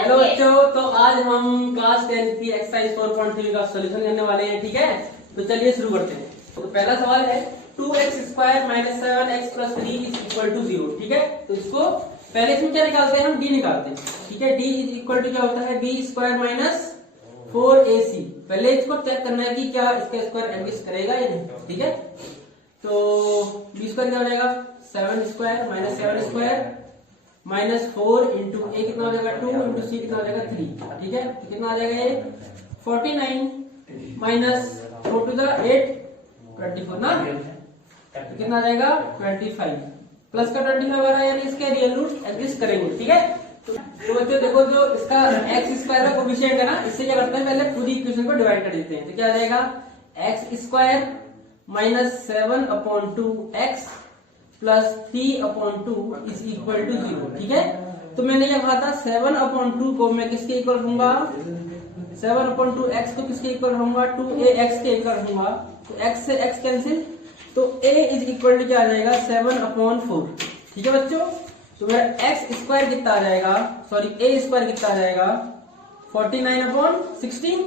Hello बच्चों, तो आज हम क्लास 10 की एक्सरसाइज 4.3 का सॉल्यूशन करने वाले हैं। ठीक है, तो चलिए शुरू करते हैं। तो पहला सवाल है 2x² minus 7x plus 3 is equal to 0। ठीक है, तो इसको पहले इसमें क्या निकालते हैं, हम d निकालते हैं। ठीक है, d इज इक्वल टू क्या होता है, b² माइनस 4ac। पहले इसको चेक करना है कि क्या इसका स्क्वायर एग्जिस्ट करेगा या नहीं। ठीक है, तो b² क्या हो जाएगा, 7² माइनस 7² माइनस 4 इंटू ए कितना हो जाएगा 2 इंटू सी कितना हो जाएगा 3। ठीक है, तो कितना आ जाएगा ये 49 माइनस 4 टू द 8 24 ना, तो कितना आ जाएगा 25 प्लस का 25 आ रहा है, यानी इसके रियल रूट एग्जिस्ट करेंगे। ठीक है, तो बच्चों देखो, जो इसका x² का कोएफिशिएंट है ना, इससे क्या करते हैं, पहले पूरी इक्वेशन को डिवाइड कर देते हैं। तो क्या आ जाएगा x² minus 7/2x plus 3/2 is equal to 0। ठीक है, तो मैंने ये कहा था 7/2 को मैं किसके इक्वल रहूंगा, 7/2x को किसके इक्वल रहूंगा, 2ax के इक्वल रहूंगा। तो x से x कैंसिल, तो a इज इक्वल टू क्या आ जाएगा 7/4। ठीक है बच्चों, तो मेरा x² कितना आ जाएगा, सॉरी a² कितना आ जाएगा 49/16।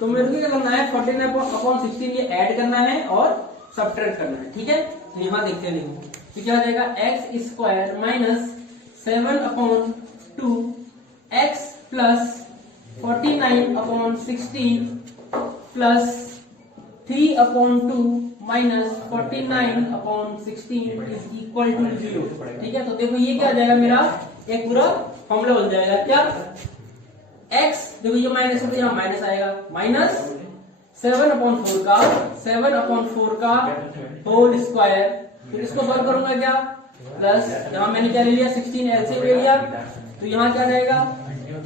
तो मेरे को क्या करना है, 49/16 ये ऐड करना है और सब्ट्रैक्ट करना है। ठीक है, तो यहां देखते हैं, देखो तो क्या हो जाएगा x² minus 7/2x plus 49/16 plus 3/2 minus 49/16 is equal to 0। ठीक है, तो देखो ये क्या आ जाएगा, मेरा एक पूरा फॉर्मूला बन जाएगा। क्या x, देखो ये माइनस है तो यहाँ माइनस आएगा, माइनस 7/4 का होल स्क्वायर, फिर इसको सॉल्व करूंगा क्या, प्लस यहाँ मैंने क्या ले लिया 16 एलसीएम ले लिया, तो यहाँ क्या जाएगा,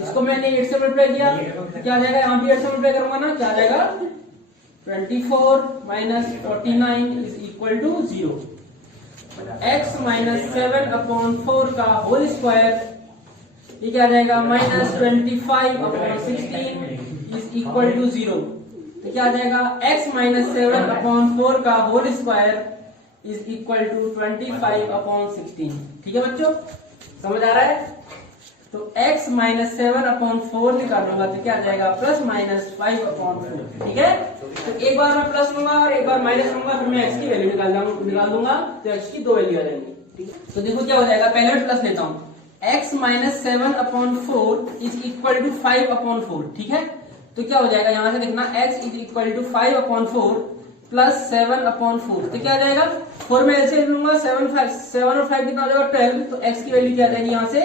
इसको मैंने 8 से मल्टीप्लाई किया, तो क्या जाएगा, यहाँ भी 8 से मल्टीप्लाई करूंगा ना, क्या जाएगा 24 minus 49 is equal to 0। x minus 7/4 का होल स्क्वायर, ये क्या जाएगा माइनस 25/16 इज इक्वल टू 0। तो क्या आ जाएगा x माइनस 7/4 का whole square is equal to 25/16। ठीक है बच्चों, समझ आ रहा है। तो x माइनस 7/4 निकालूंगा तो क्या आ जाएगा प्लस माइनस 5/4। ठीक है, तो एक बार मैं प्लस लूंगा और एक बार माइनस लूंगा, फिर मैं x की वैल्यू निकाल दूंगा, तो x की 2 वैल्यू आ जाएंगी। ठीक है, तो देखो क्या हो जाएगा, पहले मैं प्लस लेता हूँ, x minus 7/4 is equal to 5/4। ठीक है, तो क्या हो जाएगा, यहां से देखना x is equal to 5/4 plus 7/4, तो क्या आ जाएगा 4 में ऐसे लूंगा, 7 और 5 कितना हो जाएगा 12, तो x की वैल्यू क्या आ जाएगी, यहाँ से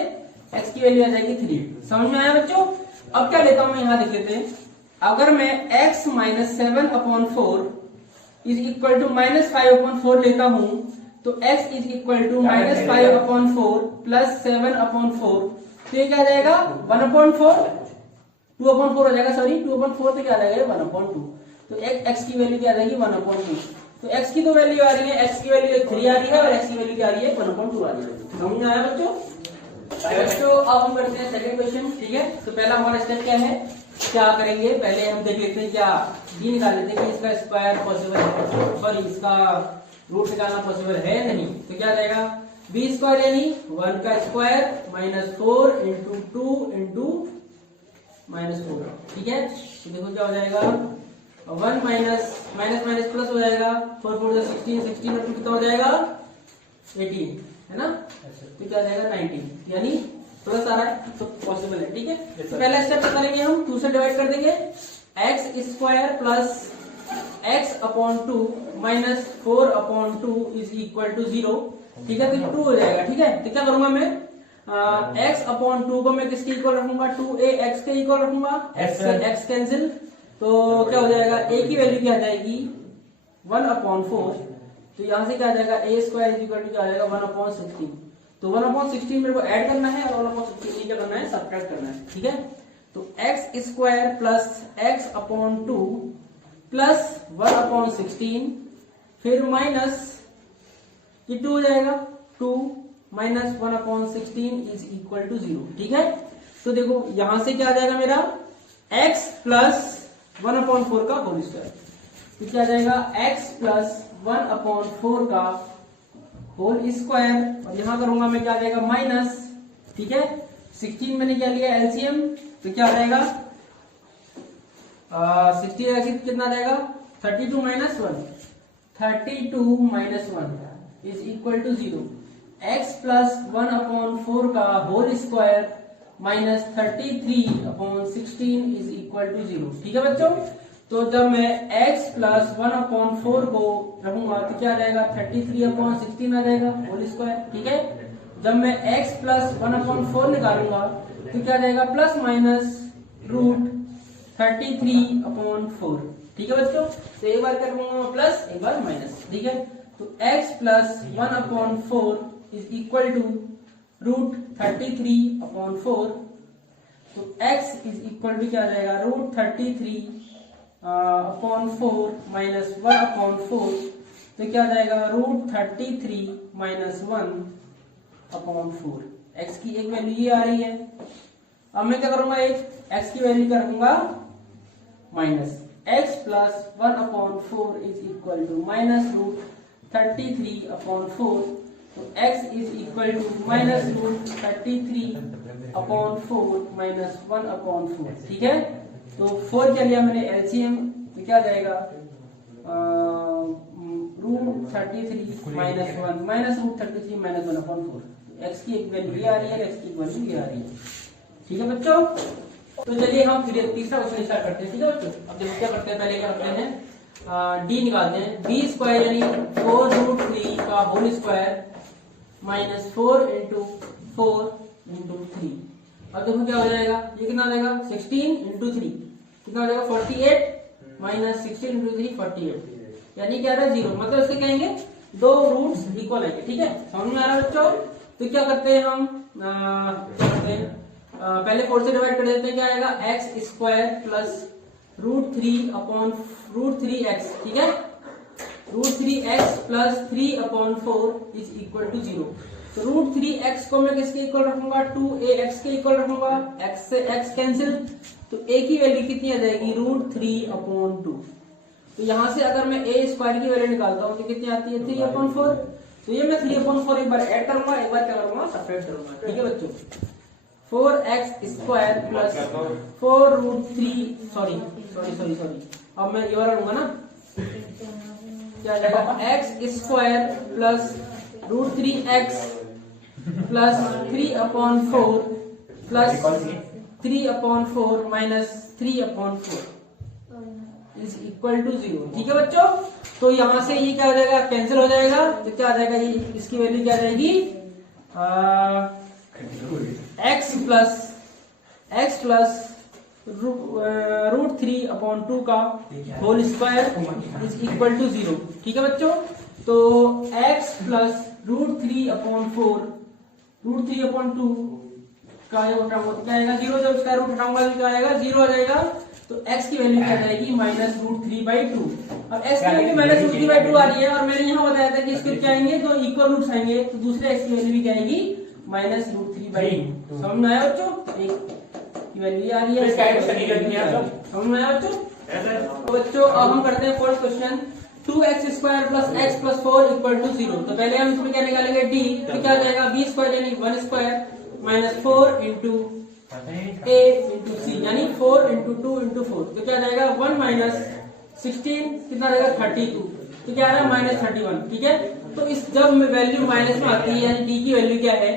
x की वैल्यू आ जाएगी 3। समझ में आया बच्चों। अब क्या लेता हूं मैं, यहां देख लेते हैं, अगर मैं x minus 7/4 is equal to minus 5/4 लेता हूं, तो x is equal to minus 5/4 plus 7/4, तो ये क्या आ जाएगा 1/4, 2/4 हो जाएगा, सॉरी 2/4, तो क्या आ जाएगा 1/2। तो x की वैल्यू क्या आ जाएगी 1/2। तो x की 2 वैल्यू आ रही है, x की वैल्यू 3 आ रही है और x की वैल्यू क्या आ रही है 1/2 आ रही है। समझ में आया बच्चों। बच्चों अब हम करते हैं सेकंड क्वेश्चन। ठीक है, तो पहला हमारा स्टेप क्या है, क्या करेंगे, पहले हम देख लेते हैं, क्या d निकाल लेते हैं कि इसका स्क्वायर पॉसिबल है, सॉरी इसका रूट निकालना पॉसिबल है नहीं। तो क्या आ जाएगा b² यानी 1 का square minus 4 into 2 into minus 4। ठीक है, तो देखो क्या हो जाएगा 1 माइनस माइनस माइनस प्लस हो जाएगा, 4 4 16, 16 और 2 कितना हो जाएगा 18, है ना, तो क्या जाएगा 19, यानी प्लस आ रहा है तो पॉसिबल है। ठीक है, तो पहला स्टेप क्या करेंगे, हम 2 से डिवाइड कर देंगे, x² plus x/2 minus 4/2 is equal to 0। ठीक है, तो 2 हो जाएगा। ठीक है, तो क्या करूंगा मैं, x/2 को मैं किसके इक्वल रखूंगा, 2ax के इक्वल रखूंगा, x से x कैंसिल, तो क्या हो जाएगा a की वैल्यू क्या आ जाएगी 1/4, तो यहां से क्या आ जाएगा a² इक्वल टू क्या आ जाएगा 1/16। तो 1/16 मेरे को ऐड करना है और 1/16 क्या करना है, सब्ट्रैक्ट करना है। ठीक है, तो x² प्लस x/2 प्लस 1/16, फिर माइनस ये 2 हो जाएगा, 2 माइनस 1/16 इज इक्वल टू 0। ठीक है, तो देखो यहां से क्या आ जाएगा मेरा x प्लस 1/4 का होल स्क्वायर, तो क्या आ जाएगा x प्लस 1/4 का होल स्क्वायर, और यहां करूंगा मैं क्या आ जाएगा माइनस, ठीक है, 16 मैंने क्या लिया एलसीएम, तो क्या रहेगा 16 कितना रहेगा 32 minus 1, 32 minus 1 is equal to 0। x plus 1/4 का whole square minus 33/16 is equal to 0। ठीक है बच्चों, तो जब मैं x प्लस 1/4 को रखूंगा तो क्या रहेगा 33/16 आ जाएगा होल स्क्वायर। ठीक है, जब मैं x प्लस 1/4 निकालूंगा तो क्या रहेगा प्लस माइनस रूट 33/4। ठीक है बच्चों, तो एक बार क्या करूंगा प्लस एक बार माइनस। ठीक है, तो x plus 1/4 is equal to root 33/4। तो x इज इक्वल टू क्या रहेगा रूट 33/4 माइनस 1/4। तो क्या जाएगा रूट 33 माइनस 1/4। x की एक वैल्यू ये आ रही है। अब मैं क्या करूंगा एक x की वैल्यू क्या रखूंगा minus x plus 1/4 is equal to minus root 33/4। तो x is equal to minus root 33/4 minus 1/4। ठीक है, तो 4 क्या लिया मैंने एलसीएम, तो क्या जाएगा root 33 minus 1 minus root 33 minus 1/4। x की एक वैल्यू ये आ रही है, x की वैल्यू ये आ रही है। ठीक है बच्चों, तो चलिए हम फिर तीसरा क्वेश्चन स्टार्ट करते हैं। ठीक है बच्चों, अब देखो क्या करते हैं, पहले क्या करते हैं डी निकालते हैं। बी स्क्वायर यानी 4√3 का whole square minus 4 into 4 into 3। अब देखो क्या हो जाएगा, ये कितना आ जाएगा 16 इंटू 3 कितना हो जाएगा 48 माइनस 16 इंटू 3 48, यानी क्या आ रहा है 0। मतलब इसके कहेंगे दो रूट्स इक्वल है। ठीक है, समझ में आ रहा है बच्चों। तो क्या करते हैं हम क्या करते हैं पहले 4 से डिवाइड कर देते हैं, क्या आएगा एक्स स्क्वायर प्लस √3/√3x। ठीक है, √3x plus 3/4 is equal to 0। तो √3x को मैं किसके इक्वल रखूंगा 2ax के इक्वल रखूंगा, x से x कैंसिल, तो a की वैल्यू कितनी आ जाएगी √3/2। तो यहां से अगर मैं a स्क्वायर की वैल्यू निकालता हूं तो कितनी आती है 3/4। तो ये मैं 3/4 एक बार ऐड करूंगा, एक बार क्या करूंगा सब्ट्रैक्ट करूंगा। ठीक है बच्चों, 4x स्क्वायर प्लस 4√3 सॉरी अब मैं ये वाला लूंगा ना, क्या जाएगा x square plus √3x plus 3/4 plus 3/4 minus 3/4 is equal to 0। ठीक है बच्चों, तो यहां से ये क्या हो जाएगा कैंसिल हो जाएगा, तो क्या आ जाएगा ये इसकी वैल्यू क्या जाएगी x प्लस √3/2 का whole square is equal to 0। ठीक है बच्चों, तो x प्लस √3/2 का जो उठाऊंगा तो क्या आएगा 0, जब उसका रूट उठाऊंगा तो क्या आएगा 0 आ जाएगा। तो x की वैल्यू क्या जाएगी माइनस √3/2। अब x की वैल्यू माइनस √3/2 आ रही है, और मैंने यहाँ बताया था कि इसके क्या आएंगे तो इक्वल रूट्स आएंगे, तो दूसरे x की वैल्यू भी क्या आएगी माइनस √3/2। समझ में आया बच्चों, एक की वैल्यू आ रही है। समझ में आया बच्चों। तो बच्चों अब हम करते हैं fourth question, 2x square plus x plus 4 equal to 0। तो पहले हम इसमें क्या निकालेंगे d, तो क्या जाएगा b स्क्वायर यानी 1 square minus 4 into a into c यानी 4 इंटू 2 इंटू 4। तो क्या जाएगा 1 माइनस 16 कितना जाएगा 32, तो क्या आ रहा है माइनस 31। ठीक है, तो इस जब वैल्यू माइनस में आती है यानी d की वैल्यू क्या है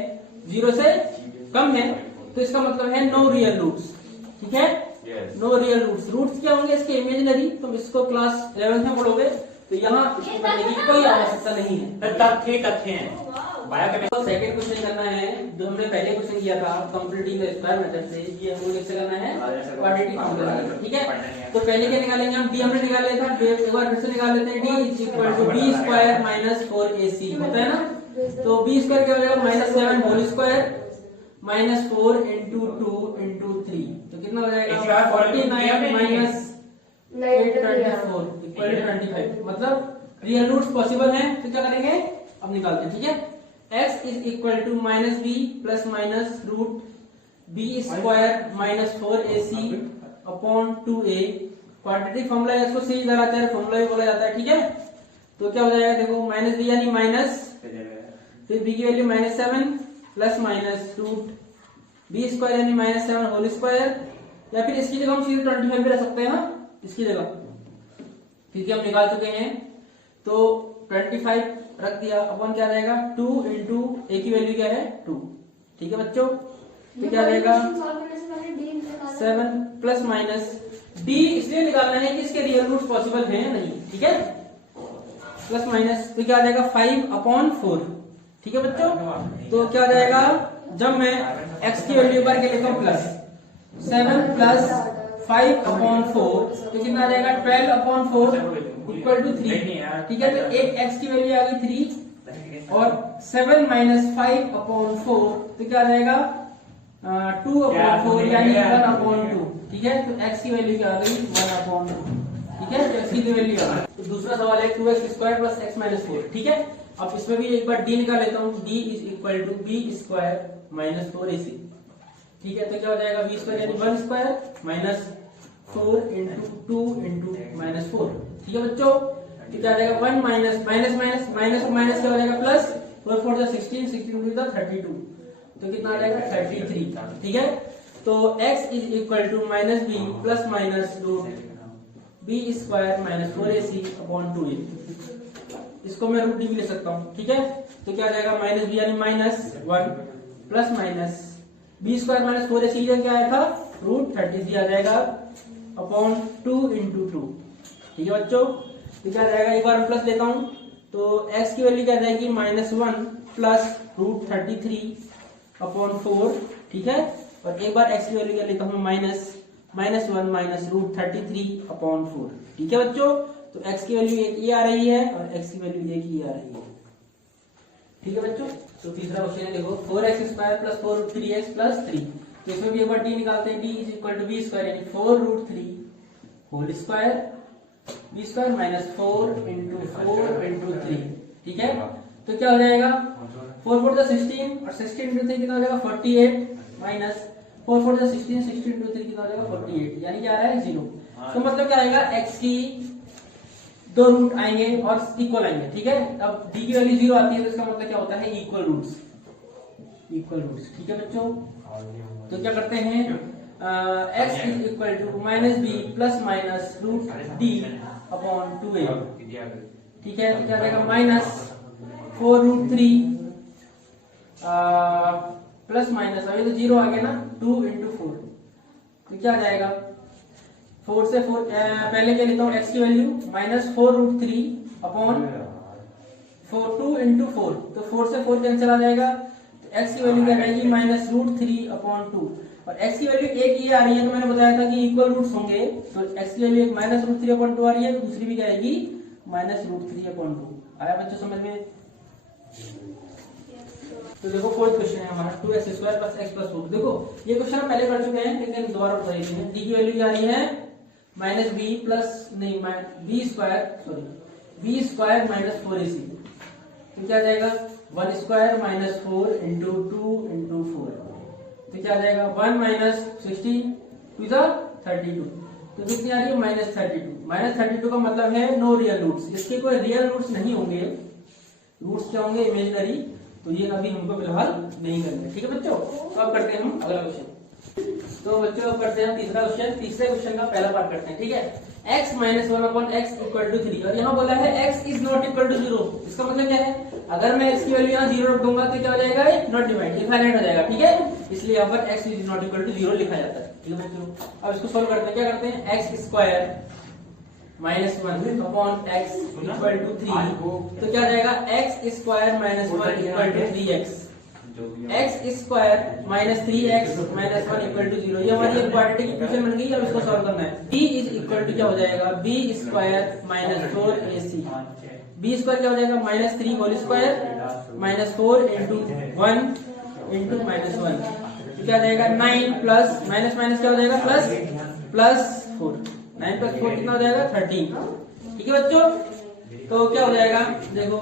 0 से कम है, तो इसका मतलब है नो रियल रूट्स। ठीक है, नो रियल रूट्स। रूट्स क्या होंगे इसके इमेजिनरी, तुम इसको क्लास 11 में पढ़ोगे, तो यहाँ पढ़ने की कोई आवश्यकता नहीं है, तथ्य हैं। सेकेंड क्वेश्चन करना है जो हमने पहले क्वेश्चन किया था कंप्लीटिंग द स्क्वायर मेथड से, ये हमको कैसे करना है क्वाड्रेटिक फॉर्मूला। ठीक है, तो पहले क्या निकालेंगे हम, डी हमने निकाल लिया था, एक बार फिर से निकाल लेते हैं। D is equal to B square minus 4ac होता है ना, तो बी स्क्वायर क्या हो जाएगा minus 7 whole square minus 4 into 2 into 3, तो कितना हो जाएगा 49 माइनस 824 इक्वल टू 25। मतलब रियल रूट्स पॉसिबल हैं, तो क्या करेंगे अब निकालते हैं। ठीक है, x is equal to minus B plus minus root B square minus 4ac upon 2a। Quadratic formula है, इसको सीरीज लगातार फॉर्मूला भी बोला जाता है। ठीक है, तो क्या हो जाएगा देखो माइनस बी यानी माइनस, फिर बी की value minus 7 plus minus root B square यानी -7 होल स्क्वायर, या फिर इसकी जगह हम सीधे 25 भी रख सकते हैं ना इसकी जगह, क्योंकि हम निकाल चुके हैं। तो 25 रख दिया, अपन क्या रहेगा 2 इंटू ए की वैल्यू क्या है 2, ठीक है बच्चों। तो क्या रहेगा 7 प्लस माइनस डी इसलिए निकालना है कि इसके रियल रूट्स पॉसिबल हैं या नहीं, ठीक है, प्लस माइनस। तो क्या आ जाएगा 5/4, ठीक है बच्चों। तो क्या आ जाएगा जब मैं x की वैल्यू पर के लिखा प्लस 7 प्लस 5/4 तो कितना आ जाएगा 12/4 इक्वल टू 3, ठीक है। तो एक x की वैल्यू आ गई 3 और 7 माइनस 5/4 तो क्या आ जाएगा 2/4 यानी 1/2, ठीक है। तो x की वैल्यू क्या आ गई 1/2, ठीक है। तो x की वैल्यू आ गई। तो दूसरा सवाल है 2x² प्लस x माइनस 4, ठीक है। अब इसमें भी एक बार d निकाल लेता हूँ, d is equal to b² minus 4ac, ठीक है। तो क्या हो जाएगा b² यानी 1² माइनस 4 इंटू 2 इंटू माइनस 4, ठीक है बच्चों। तो क्या आ जाएगा 1 minus minus minus minus minus क्या हो जाएगा प्लस 4 4 16 16 टू 32, तो कितना आ जाएगा 33, ठीक है। तो x is equal to minus B plus minus root b² minus 4ac upon 2a, इसको मैं रूट डी भी ले सकता हूँ, ठीक है। तो क्या आ जाएगा माइनस बी यानी -1 plus minus b² minus 4ac क्या आया था रूट 33 आ जाएगा अपॉन 2 इंटू 2, ठीक है बच्चों। तो क्या आ जाएगा एक बार प्लस लेता हूँ, तो x की वैल्यू क्या आ जाएगी -1 प्लस रूट 33 अपॉन 4, ठीक है। और एक बार x की वैल्यू क्या लेता हूँ -1 माइनस रूट 33 अपॉन 4, ठीक है बच्चों। तो x की वैल्यू एक ही आ रही है और x की वैल्यू एक ही आ रही है, ठीक है बच्चों। तो तीसरा क्वेश्चन है देखो 4x² प्लस 4√3x प्लस 3, तो इसमें भी एक बार d निकालते हैं, d is equal to b² यानी 4√3 whole square b² minus 4 into 4 into 3, ठीक है। तो क्या हो जाएगा 4 4 16 और 16 इंटू 3 कितना हो जाएगा 48 माइनस 4 4 16 16 इंटू 3 कितना हो जाएगा 48, यानी क्या आ रहा है 0। तो मतलब क्या आएगा x की दो रूट आएंगे और इक्वल आएंगे, ठीक है। अब d की वैल्यू 0 आती है तो इसका मतलब क्या होता है इक्वल रूट्स, ठीक है बच्चों। तो क्या करते हैं x is equal to minus B plus minus root D upon 2a, ठीक है। तो क्या रहेगा -4√3 प्लस माइनस अभी तो 0 आ गया ना 2 इंटू 4, तो क्या आ जाएगा 4 से 4 पहले क्या लेता हूँ x की वैल्यू -4√3 अपॉन 2 इंटू 4, तो 4 से 4 कैंसिल आ जाएगा, तो x की वैल्यू क्या रहेगी -√3 अपॉन 2, और x की वैल्यू एक ये आ रही है तो मैंने बताया था कि इक्वल रूट्स होंगे, तो x की वैल्यू एक -√3 अपॉन 2 आ रही है, तो दूसरी भी क्या आएगी -√3 अपॉन 2। आया बच्चों समझ में? तो देखो फोर्थ क्वेश्चन है हमारा 2x² प्लस x प्लस 4। देखो ये क्वेश्चन हम पहले कर चुके हैं लेकिन दोबारा बता देते हैं। d की वैल्यू क्या आ रही है -b प्लस नहीं b² माइनस 4ac, तो क्या आ जाएगा 1² माइनस 4 इंटू 2 इंटू 4, तो क्या आ जाएगा 1 माइनस 60 टू द 32, तो कितनी आ रही है -32। -32 का मतलब है नो रियल रूट्स, इसके कोई रियल रूट्स नहीं होंगे, रूट्स क्या होंगे इमेजिनरी, तो ये अभी हमको फिलहाल नहीं करना है, ठीक है बच्चों। तो अब करते हैं हम अगला क्वेश्चन। तो बच्चों अब करते हैं तीसरा क्वेश्चन। तीसरे क्वेश्चन का पहला पार्ट करते हैं, ठीक है। x minus 1 upon x equal to 3, और यहाँ बोला है x is not equal to 0, इसका मतलब क्या है अगर मैं x की वैल्यू यहाँ 0 रख दूंगा तो क्या हो जाएगा नॉट डिवाइड इनफाइनाइट हो जाएगा, ठीक है। इसलिए यहाँ पर x is not equal to 0 लिखा जाता है, ठीक है बच्चों। अब इसको सोल्व करते हैं, क्या करते हैं x² -1 upon x equal to 3, तो क्या जाएगा x² -1 equal to 3x, x² -3x -1 equal to 0। ये हमारी एक क्वाड्रेटिक इक्वेशन बन गई। अब इसको सॉल्व करना है। b इज इक्वल टू क्या हो जाएगा b² -4ac, b² क्या हो जाएगा -3 होल स्क्वायर -4 इंटू 1 इंटू -1, तो क्या जाएगा 9 प्लस माइनस माइनस क्या हो जाएगा प्लस 4, 9 प्लस 4 कितना हो जाएगा 13, ठीक है बच्चों। तो क्या हो जाएगा देखो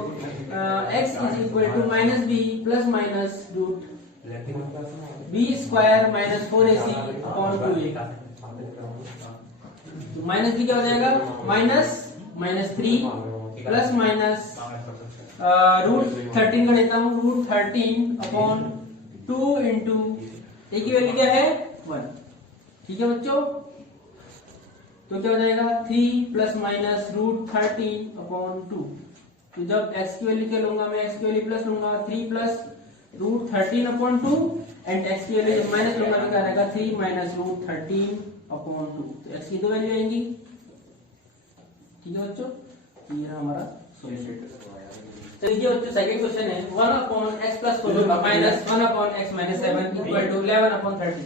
x is equal to -b plus minus root b² -4ac upon 2a, तो माइनस b क्या हो जाएगा -3 प्लस माइनस रूट 13 का लेता हूँ रूट 13 अपॉन 2 इंटू ए की वैल्यू क्या है 1। ठीक है बच्चों, तो क्या हो जाएगा 3 प्लस माइनस √13/2। तो जब x की वैल्यू क्या लूंगा मैं, x की वैल्यू प्लस लूंगा 3 प्लस √13/2 एंड x की वैल्यू जब माइनस लूंगा तो क्या रहेगा 3 माइनस √13/2। तो x की दो वैल्यू आएंगी। ठीक है बच्चों, ये हमारा सॉल्यूशन। तो देखिए बच्चों सेकंड क्वेश्चन है 1/x + 4 माइनस 1/x - 7 = 11/30।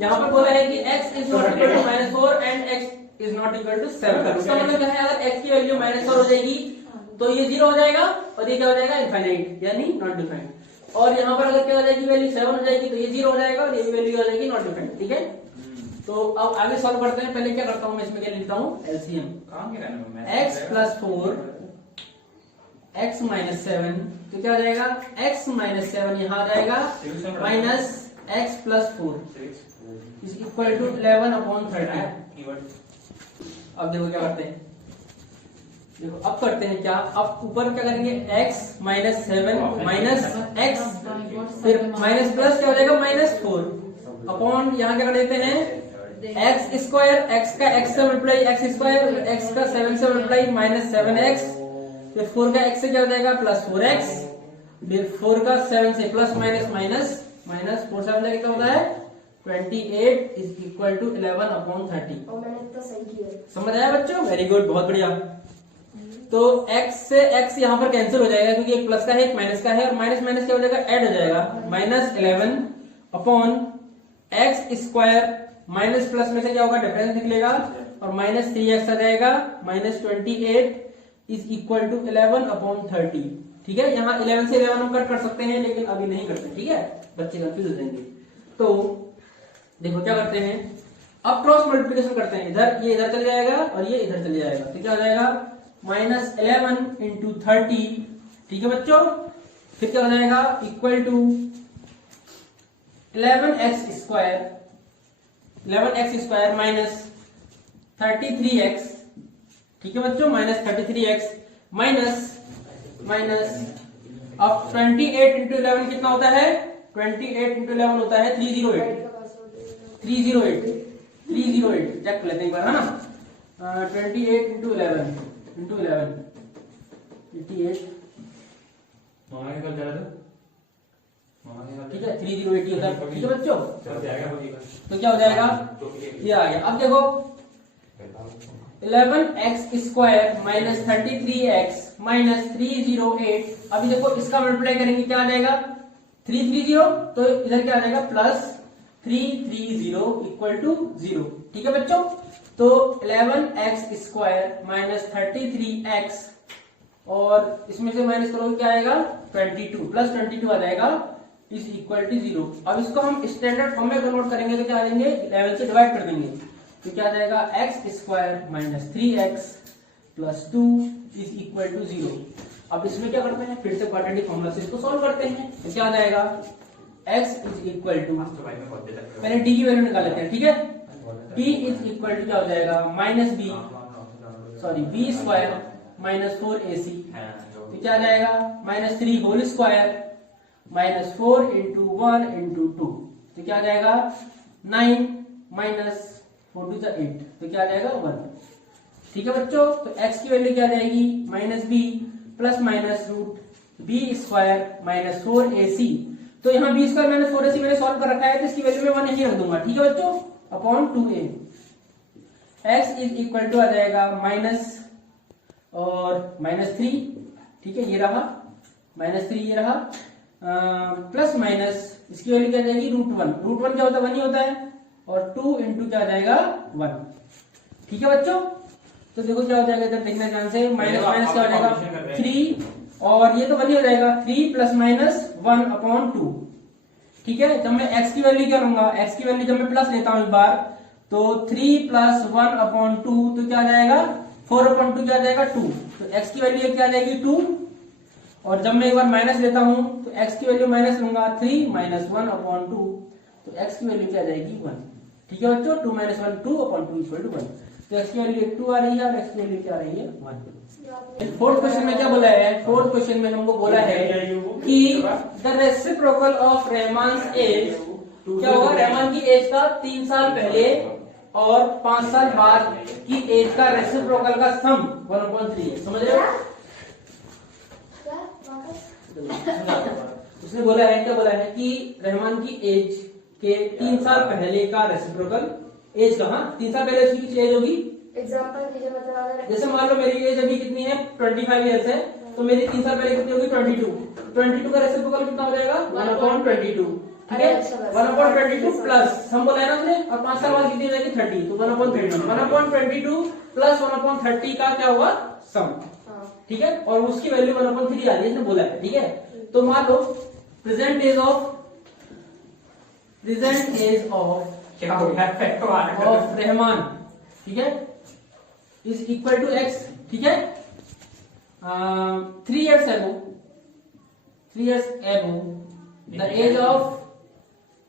यहाँ पर बोला है कि x is not equal to -4 and x is not equal to 7। इसका मतलब क्या है, अगर x की वैल्यू -4 हो जाएगी तो ये 0 हो जाएगा और ये क्या हो जाएगा इनफाइनाइट यानी नॉट डिफाइंड। और यहाँ पर अगर क्या हो जाएगी वैल्यू 7 हो जाएगी तो ये 0 हो जाएगा और ये वैल्यू हो जाएगी नॉट डिफाइंड। ठीक है, तो अब आगे सॉल्व करते हैं। पहले क्या करता हूँ मैं, इसमें क्या लिखता हूँ एलसीएम। x + 4 x - 7 तो क्या हो जाएगा x - 7 यहाँ आ जाएगा minus x + 4 is equal to 11/30। अब देखो क्या करते हैं, देखो अब करते हैं क्या, अब ऊपर क्या करेंगे x - 7 माइनस x फिर माइनस प्लस क्या हो जाएगा -4 अपॉन यहाँ क्या कर देते हैं x², x का x से मल्टीप्लाई x², x का 7 से मल्टीप्लाई -7x, फिर 4 का x से क्या हो जाएगा +4x, फिर 4 का 7 से प्लस माइनस माइनस माइनस 4 से मतलब कितना होता है 28 इज इक्वल टू 11/30। समझ आया बच्चों, वेरी गुड, बहुत बढ़िया। तो x से x यहाँ पर कैंसिल हो जाएगा क्योंकि एक प्लस का है एक माइनस का है और माइनस माइनस क्या हो जाएगा ऐड हो जाएगा -11 अपॉन x², माइनस प्लस में से क्या होगा डिफरेंस निकलेगा और -3x आ जाएगा -28 इज इक्वल टू 11/30। ठीक है, यहाँ 11 से 11 हम कट कर सकते हैं लेकिन अभी नहीं करते। ठीक है, बच्चे कंफ्यूज हो जाएंगे। तो देखो क्या करते हैं, अब क्रॉस मल्टीप्लिकेशन करते हैं, इधर ये इधर चल जाएगा और ये इधर चल जाएगा तो क्या हो जाएगा -11 × 30। ठीक है बच्चों, फिर क्या हो जाएगा equal to 11x² minus 33x। ठीक है बच्चों, -33x माइनस अब 28 × 11 कितना होता है, 28 × 11 होता है 308 चेक कर लेते हैं एक बार, है ना। 28 × 11 88 ठीक है 3080 होता है। ठीक है बच्चों, तो क्या हो जाएगा ये आ गया। अब देखो 11x² माइनस 33x माइनस 308। अभी देखो इसका मल्टीप्लाई करेंगे क्या आ जाएगा 330, तो इधर क्या आ जाएगा +330 इक्वल टू 0। ठीक है बच्चों, तो 11x² माइनस 33x और इसमें से माइनस करोगे क्या आएगा 22 +22 आ जाएगा इज इक्वल टू 0। अब इसको हम स्टैंडर्ड फॉर्म में कन्वर्ट करेंगे तो क्या आ देंगे 11 से डिवाइड कर देंगे तो क्या आ जाएगा x² minus 3x + 2 is equal to 0। अब इसमें क्या करते हैं, फिर से क्वाड्रेटिक फॉर्मूला से इसको सॉल्व करते हैं तो क्या आ जाएगा x इज इक्वल टू, पहले d की वैल्यू निकाल लेते हैं। ठीक है, b इज इक्वल टू क्या हो जाएगा b² माइनस 4ac तो क्या आ जाएगा -3 होल स्क्वायर -4 × 1 × 2 तो क्या आ जाएगा 9 माइनस 4 × 8 तो क्या आ जाएगा 1। ठीक है बच्चों, तो x की वैल्यू क्या आ जाएगी -b plus minus √b² minus 4ac। तो यहाँ b² माइनस 4ac मैंने सॉल्व कर रखा है तो इसकी वैल्यू में 1 यही रख दूंगा। ठीक है बच्चों, upon 2a x is equal to आ जाएगा माइनस और -3। ठीक है, ये रहा -3 ये रहा प्लस माइनस इसकी वैल्यू क्या आ जाएगी √1 क्या होता है 1 ही होता है और 2 × क्या आ जाएगा 1। ठीक है बच्चों, तो देखो क्या हो जाएगा इधर देखना ध्यान से, माइनस माइनस क्या हो जाएगा 3 और ये तो 1 ही हो जाएगा 3 + -1/2। ठीक है, जब मैं x की वैल्यू क्या लूंगा, x की वैल्यू जब मैं प्लस लेता हूं एक बार तो 3 + 1/2 तो क्या आ जाएगा 4/2 क्या आ जाएगा 2। तो x की वैल्यू क्या आ जाएगी 2 और जब मैं एक बार माइनस लेता हूं तो x की वैल्यू माइनस लूंगा 3 - 1/2 तो x की वैल्यू क्या आ जाएगी 1। ठीक है बच्चों, 2 - 1 2/2 = 1। तो x की वैल्यू 2 आ रही है और x की वैल्यू क्या आ रही है 1। फोर्थ क्वेश्चन में क्या बोला है, फोर्थ क्वेश्चन में हमको बोला है कि द रेसिप्रोकल ऑफ रेमान्स इज क्या होगा, रहमान की एज का 3 साल पहले और 5 साल बाद की एज का रेसिप्रोकल का सम 1/3 है। समझ रहे हो? उसने बोला है, क्या बोला है कि रहमान की एज के 3 साल पहले का रेसिप्रोकल एज का, हाँ 3 साल पहले उसकी कितनी एज होगी? एग्जाम्पल दीजिए, मतलब अगर जैसे मान लो मेरी एज अभी कितनी है 25 ईयर्स है, तो मेरी 3 साल पहले कितनी होगी 22 का रेसिप्रोकल कितना हो जाएगा 1/22। ठीक है, 1/22 प्लस हम बोला है ना उसने, और 5 साल बाद कितनी हो जाएगी 30, तो 1/30, 1/22 प्लस 1/30 का क्या हुआ सम। ठीक है, और उसकी वैल्यू 1/3 आ रही है, इसने बोला है। ठीक है, तो मान लो प्रेजेंट एज ऑफ रहमान, ठीक है, इज इक्वल टू एक्स। ठीक है, 3 years ago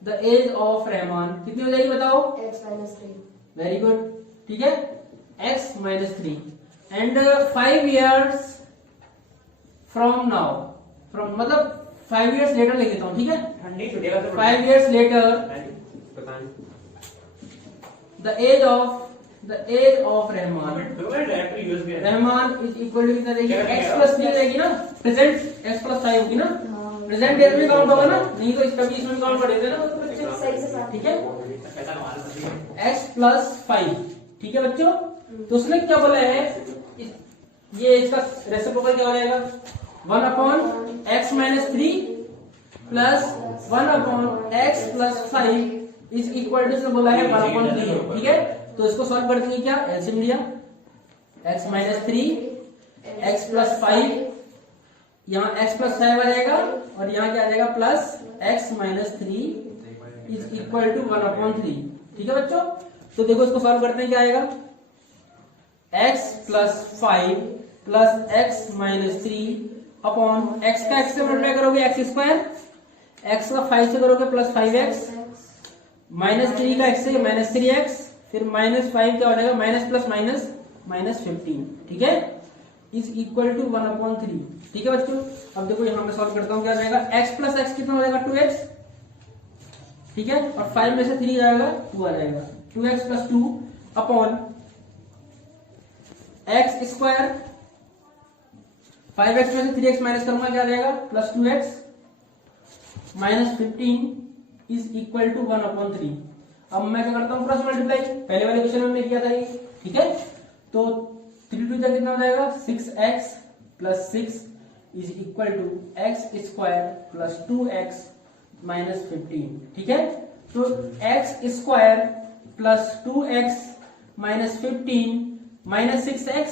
the age of Rahman कितनी हो जाएगी बताओ? x-3। Very good. ठीक है, x-3 and 5 years from now, from मतलब 5 years लेटर लिख देता हूँ। ठीक है, 5 years later the age of Rahman is equal to कितना रहेगी? x+3 रहेगी ना, प्रेजेंट x+5 होगी ना, प्रेजेंट डेट में काउंट होगा ना, नहीं तो इसका भी इसमें काउंट कर देते ना बच्चे। ठीक है, x+5। ठीक है बच्चों, तो उसने क्या बोला है, ये इसका रेसिप्रोकल क्या हो जाएगा 1/x-3 plus 1/x+5 is equal to, बोला है 1/3। ठीक है, तो इसको सॉल्व कर देंगे, क्या एलसीएम लिया x-3 x+5, यहाँ x+5 आ जाएगा और यहाँ क्या आ जाएगा plus x-3 is equal to 1/3। ठीक है बच्चों, तो देखो इसको सॉल्व करते हैं, क्या आएगा x+5 plus x-3 upon x का x से मल्टीप्लाई करोगे x², x का 5 से करोगे प्लस 5x, -3 का x से -3x, फिर -5 क्या हो जाएगा -+-15। ठीक है, इज इक्वल टू 1/3। ठीक है बच्चों, अब देखो यहां मैं सॉल्व करता हूं, क्या आ जाएगा x+x कितना हो जाएगा 2x। ठीक है, और 5 में से 3 जाएगा 2 आ जाएगा, 2x+2 अपॉन x², 5x में से 3x माइनस करूंगा, क्या आ जाएगा +2x -15 इज इक्वल टू 1/3। अब मैं क्या करता हूँ क्रॉस मल्टीप्लाई, पहले वाले क्वेश्चन में हमने किया था ये। ठीक है, तो 3 2 कितना हो जाएगा 6x + 6 is equal to x² + 2x -15। ठीक है, तो x² + 2x -15 -6x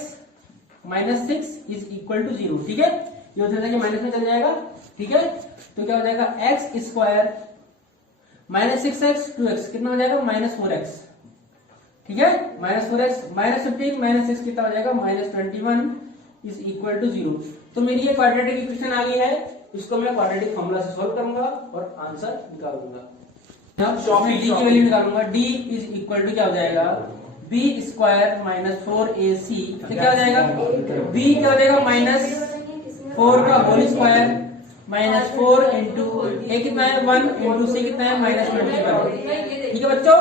-6 is equal to 0। ठीक है, ये हो जाएगा कि माइनस में चल जाएगा। ठीक है, तो क्या हो जाएगा x² -6x 2x कितना हो जाएगा -4x। ठीक है, -4x -15 -6 कितना हो जाएगा -21 इज इक्वल टू 0। तो मेरी ये क्वाड्रेटिक इक्वेशन आ गई है, इसको मैं क्वाड्रेटिक फॉर्मूला से सॉल्व करूंगा और आंसर निकाल दूंगा। डी की वैल्यू निकालूंगा, d इज इक्वल टू क्या हो जाएगा b² - 4ac, तो क्या हो जाएगा b क्या हो जाएगा -4 का होल स्क्वायर -4 इंटू a कितना है 1 इंटू c कितना है -25। ठीक है बच्चों,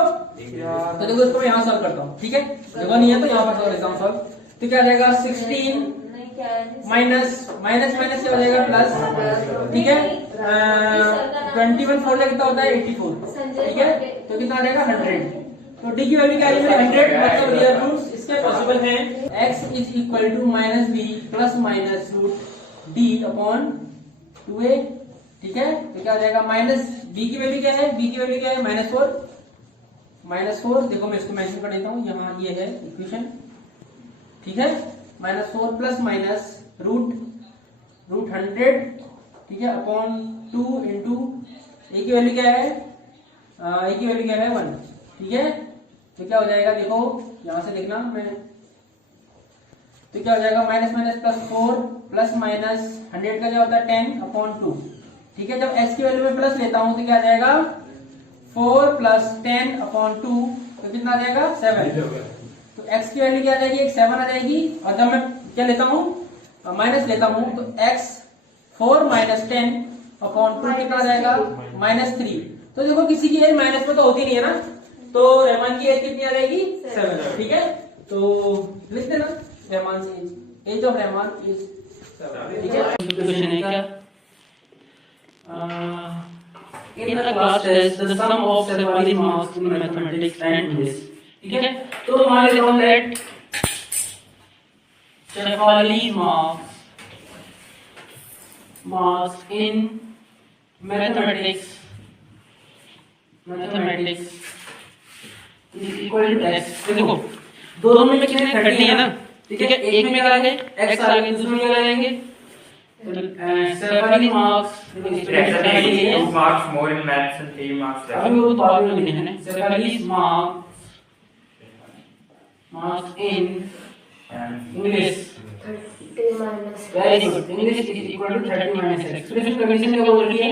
तो देखो इसको मैं यहाँ सॉल्व करता हूँ। ठीक है, जगह नहीं है तो यहाँ पर सॉल्व करता हूँ सॉल्व। तो क्या आ जाएगा 16 माइनस माइनस से हो जाएगा प्लस। ठीक है, 21 4 से कितना होता है 84। ठीक है, तो कितना आ जाएगा 100। तो डी की वैल्यू क्या है 100, मतलब रियल रूट्स इसके पॉसिबल हैं। x is equal to -b ± √d/2a। ठीक है, तो क्या आ जाएगा b की वैल्यू क्या है, b की वैल्यू क्या है -4। देखो मैं इसको मेंशन कर देता हूँ, यहाँ ये है इक्वेशन। ठीक है, -4 प्लस माइनस √100। ठीक है, अपॉन 2 इंटू a की वैल्यू क्या है, a की वैल्यू क्या है 1। ठीक है, तो क्या हो जाएगा देखो यहां से देखना मैं, तो क्या हो जाएगा -+4 प्लस माइनस 100 का क्या होता है 10/2। ठीक है, जब x की वैल्यू में प्लस लेता हूं तो क्या आ जाएगा 4 + 10/2, तो कितना आ जाएगा 7। तो x की वैल्यू क्या आ जाएगी 7 आ जाएगी, और जब मैं क्या लेता हूं माइनस लेता हूं तो x 4 - 10/2 कितना आ जाएगा -3। तो देखो किसी की एज माइनस में तो होती नहीं है ना, तो रहमान की एज कितनी आ जाएगी 7। ठीक है, तो लिख देना रहमान से एज ऑफ रहमान इज 7। ठीक है, क्वेश्चन है क्या, in a class test the sum of Shefali's marks in mathematics and English। ठीक है, तो मान लेता हूँ that Shefali's marks in mathematics is equal to x। देखो दोनों में कितने 30 है ना, ठीक है, एक में क्या आ गए x आ गए, दूसरे में क्या आ जाएंगे Shefali's marks Two marks more in maths and 3 marks less. अभी वो तो बाद में लिखना है Shefali's marks in English। 30 minus very good, English is equal to 30 minus x। तो इसमें कंडीशन क्या बोल रखी है,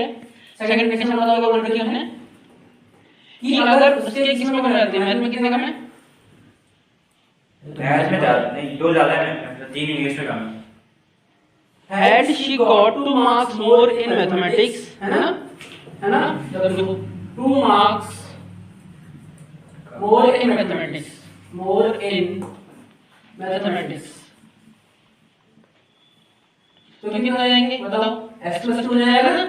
सेकंड कंडीशन बताओ क्या बोल रखी है हमने कि अगर उसके किसमें कम जाते हैं, मैथ में कितने कम है, मैथ्स में ज्यादा नहीं, 2 ज्यादा है, 3 इंग्लिश में कम है। had she got 2 marks more in mathematics, है ना, जब देखो 2 marks more in mathematics, तो कितने आ जाएंगे बताओ, x + 2 हो जाएगा ना,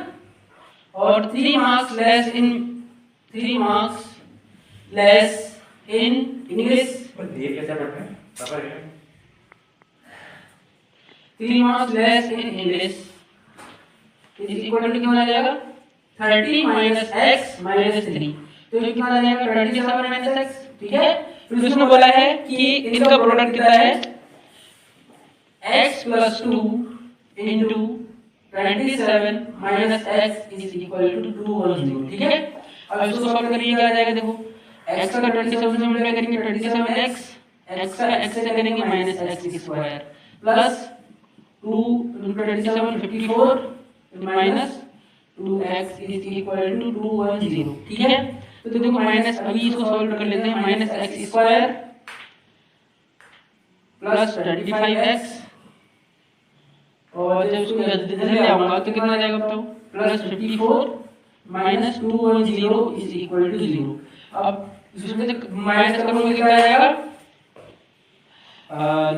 और 3 marks less in English। पर ये कैसे पढ़ते हैं पापा, 3 marks less in English is equal to कितना आ जाएगा 30 minus x minus 3। तो ये कितना आ जाएगा 27 minus x। ठीक है, फिर उसने बोला है कि इनका प्रोडक्ट कितना है x plus 2 into 27 minus x is equal to 210। ठीक है, अब इसको सॉल्व करिए क्या आ जाएगा, देखो x का 27 से मल्टीप्लाई करेंगे 27x, x का x से करेंगे minus x square plus 2 into 27 54 minus 2x is equal to 210। ठीक है, तो देखो माइनस, अभी इसको सॉल्व कर लेते हैं, minus x square plus 25x, और जब इसको इधर ले आऊंगा तो कितना आ जाएगा बताओ, plus 54 minus 210 is equal to 0। अब इसमें से माइनस करूंगा क्या आ जाएगा,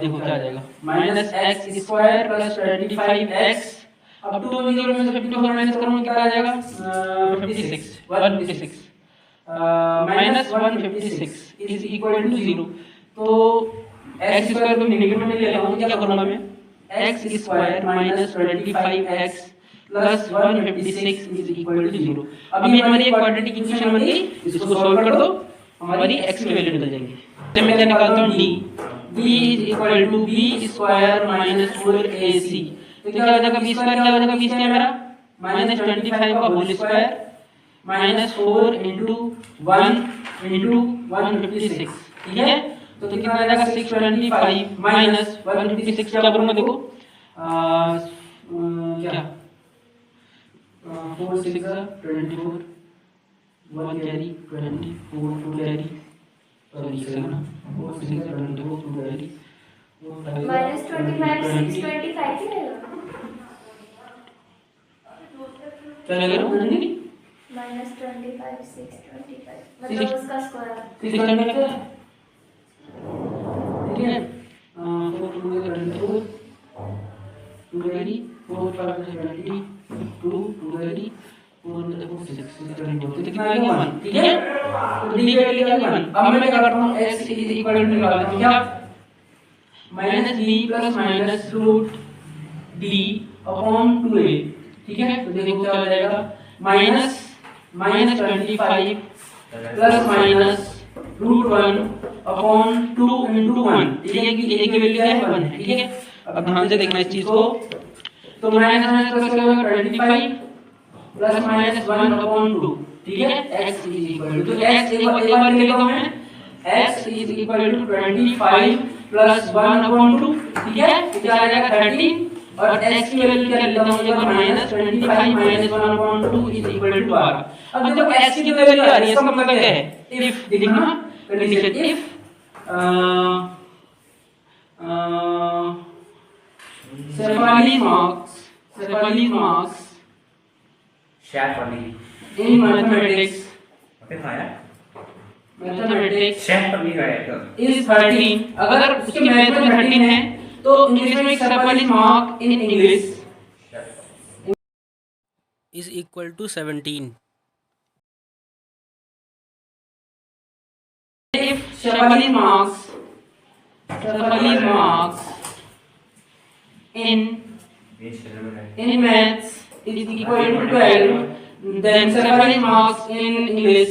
देखो क्या आ जाएगा minus x square plus 25x। अब 210 में से 54 माइनस करूंगा क्या आ जाएगा 156 माइनस 156 इज इक्वल टू 0। तो एक्स स्क्वायर को नेगेटिव में ले लेता हूँ, क्या करूंगा मैं X square minus 25x plus 156 is equal to 0। अभी हमारी एक क्वाड्रेटिक इक्वेशन बन गई, इसको सॉल्व कर दो, हमारी x की वैल्यू निकल जाएगी। तो मैं क्या निकालता हूँ d is equal to b square minus 4ac। तो क्या हो जाएगा b स्क्वायर, क्या हो जाएगा b स्क्वायर मेरा माइनस 25 का whole square minus 4 into 1 into 156। ठीक है, तो कितना आ जाएगा 625 माइनस 156। क्या करूँगा देखो क्या 4 6 24 1 कैरी 24 2 कैरी, सॉरी ये ना 4 6 24 2 कैरी minus 25 6 25 ही रहेगा, क्या लग रहा है minus 25 6 25 मतलब उसका स्क्वायर। 6 में क्या है, ठीक है 4 2 24 2 कैरी 4 5 20 2 2 कैरी 4 6 24, तो कितना आ गया 1। ठीक है, तो d की वैल्यू क्या है 1। अब मैं क्या करता हूँ x इज इक्वल टू निकालता हूँ क्या minus b plus minus root d upon 2a। ठीक है, तो देखो क्या हो जाएगा minus 25 plus minus root 1 upon 2 into 1। ठीक है, क्योंकि a की वैल्यू क्या है 1 है। ठीक है, अब ध्यान से देखना इस चीज को, तो माइनस माइनस प्लस क्या होगा 25 प्लस माइनस 1 अपॉन 2। ठीक है, x is equal to x एक बार ले लेता हूं मैं, x is equal to 25 plus 1 upon 2। ठीक है, तो क्या आ जाएगा 13, और x की वैल्यू क्या लेता हूं एक बार minus 25 minus 1 upon 2 is equal to 12। अब देखो x की वैल्यू आ रही है, इसका मतलब क्या है इफ, देखना condition if Shefali's marks in mathematics is 13. अगर उसकी मैथ में 13 है तो इंग्लिश में सफल is mark in English is equal to 17. if Shafali marks in maths is equal to 12, then Shafali marks in English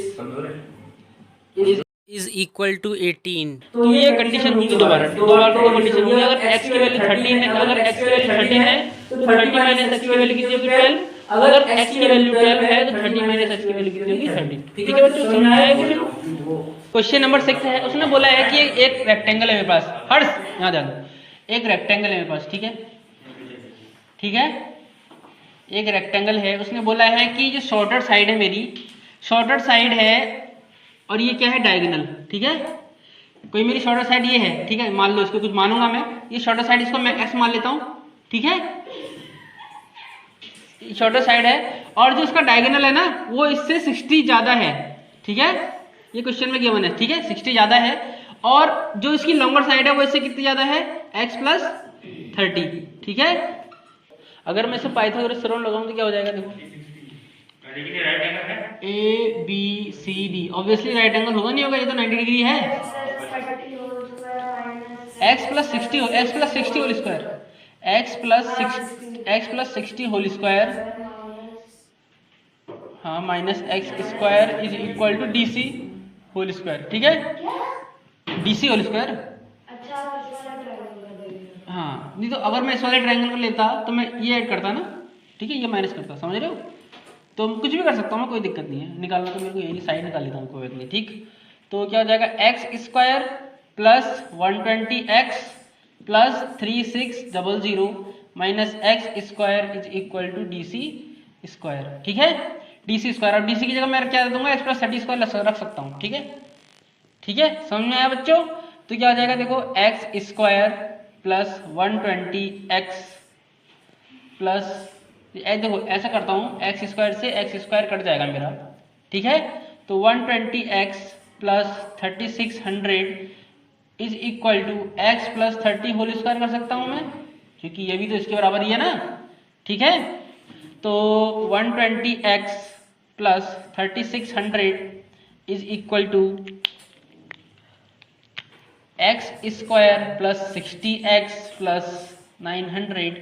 is equal to 18. तो ये condition होगी दोबारा दो कंडीशन होगी। अगर x की वैल्यू 13 है, अगर x की वैल्यू 13 है तो 30 माइनस x की वैल्यू कितनी होगी 12। अगर x की वैल्यू 12 है तो 30 माइनस x की वैल्यू कितनी होगी 30। ठीक है बच्चों, समझ आया कि क्वेश्चन नंबर 6 है। उसने बोला है कि एक रेक्टेंगल है मेरे पास, हर्ष यहाँ ध्यान दो, एक रेक्टेंगल है मेरे पास, ठीक है एक रेक्टेंगल है। उसने बोला है कि जो शॉर्टेड साइड है मेरी, शॉर्टेड साइड है और ये क्या है डायगोनल, ठीक है। कोई मेरी शॉर्टेड साइड ये है, ठीक है, मान लो इसको कुछ मानूंगा मैं, ये शॉर्टेड साइड इसको मैं x मान लेता हूँ, ठीक है, शॉर्टेड साइड है और जो उसका डायगोनल है ना वो इससे 60 ज्यादा है, ठीक है, ये क्वेश्चन में गिवन है, ठीक है, 60 ज्यादा है और जो इसकी लॉन्गर साइड है वो इससे कितनी ज्यादा है x प्लस 30, ठीक है। अगर मैं इसे पाइथागोरस थ्योरम लगाऊं तो क्या हो जाएगा, देखो A B C D, obviously right angle होगा नहीं होगा, ये तो 90 डिग्री है। x plus 60 whole square, x plus 60 whole square, हाँ, minus x square is equal to D C whole square, ठीक है, डी सी होल स्क्वायर। हाँ, नहीं तो अगर मैं इस वाले ट्रायंगल को लेता तो मैं ये ऐड करता ना, ठीक है, ये माइनस करता, समझ रहे हो। तो कुछ भी कर सकता हूँ मैं, कोई दिक्कत नहीं है, निकालना तो मेरे को यही साइड निकाल लेता हूँ, कोई बात नहीं, ठीक। तो क्या हो जाएगा X square plus 120x plus 3600 minus x square is equal to D C square, ठीक है, डी सी स्क्वायर। अब डी सी की जगह मैं क्या दे दूंगा, एक्स प्लस 30 स्क्वायर रख सकता हूँ, ठीक है, समझ में आया बच्चों। तो क्या हो जाएगा, देखो X square plus 120x plus, देखो ऐसा करता हूँ, एक्स स्क्वायर से एक्स स्क्वायर कट जाएगा मेरा, ठीक है, तो 120x plus 3600 is equal to X plus 30 whole square कर सकता हूँ मैं, क्योंकि ये भी तो इसके बराबर ही है ना, ठीक है। तो 120x plus 3600 is equal to X square plus 60x plus 900,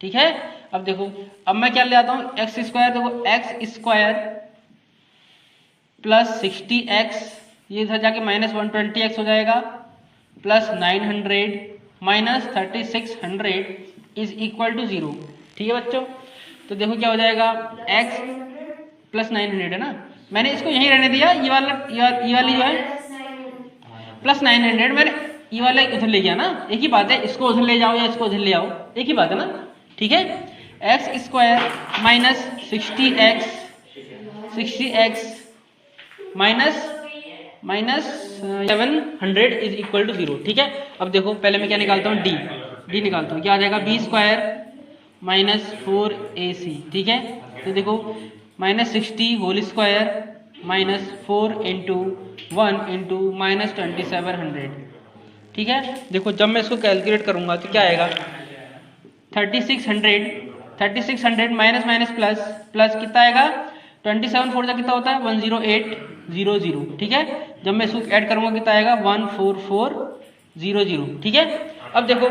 ठीक है। अब देखो, अब मैं क्या ले आता हूँ, एक्स स्क्वायर, देखो एक्स स्क्वायर प्लस 60x, ये इधर जाके माइनस 120x हो जाएगा, plus 900 minus 3600 is equal to 0, ठीक है बच्चों। तो देखो क्या हो जाएगा, x प्लस 900 है ना, मैंने इसको यहीं रहने दिया, ये वाली जो है प्लस 900, मैंने ये वाला उधर ले गया ना, एक ही बात है, इसको उधर ले जाओ या इसको उधर ले आओ, एक ही बात है ना, ठीक है। X square minus 60x minus 700 is equal to 0, ठीक है। अब देखो पहले मैं क्या निकालता हूँ, डी निकालता हूँ, क्या आ जाएगा, बी स्क्वायर माइनस 4ac, ठीक है। तो देखो minus 60 whole square minus 4 into 1 into minus 2700, ठीक है। देखो जब मैं इसको कैलकुलेट करूंगा तो क्या आएगा, 3600 माइनस माइनस प्लस प्लस कितना आएगा, 27 4 कितना होता है 10800, ठीक है। जब मैं इसको ऐड करूंगा कितना आएगा 14400, ठीक है। अब देखो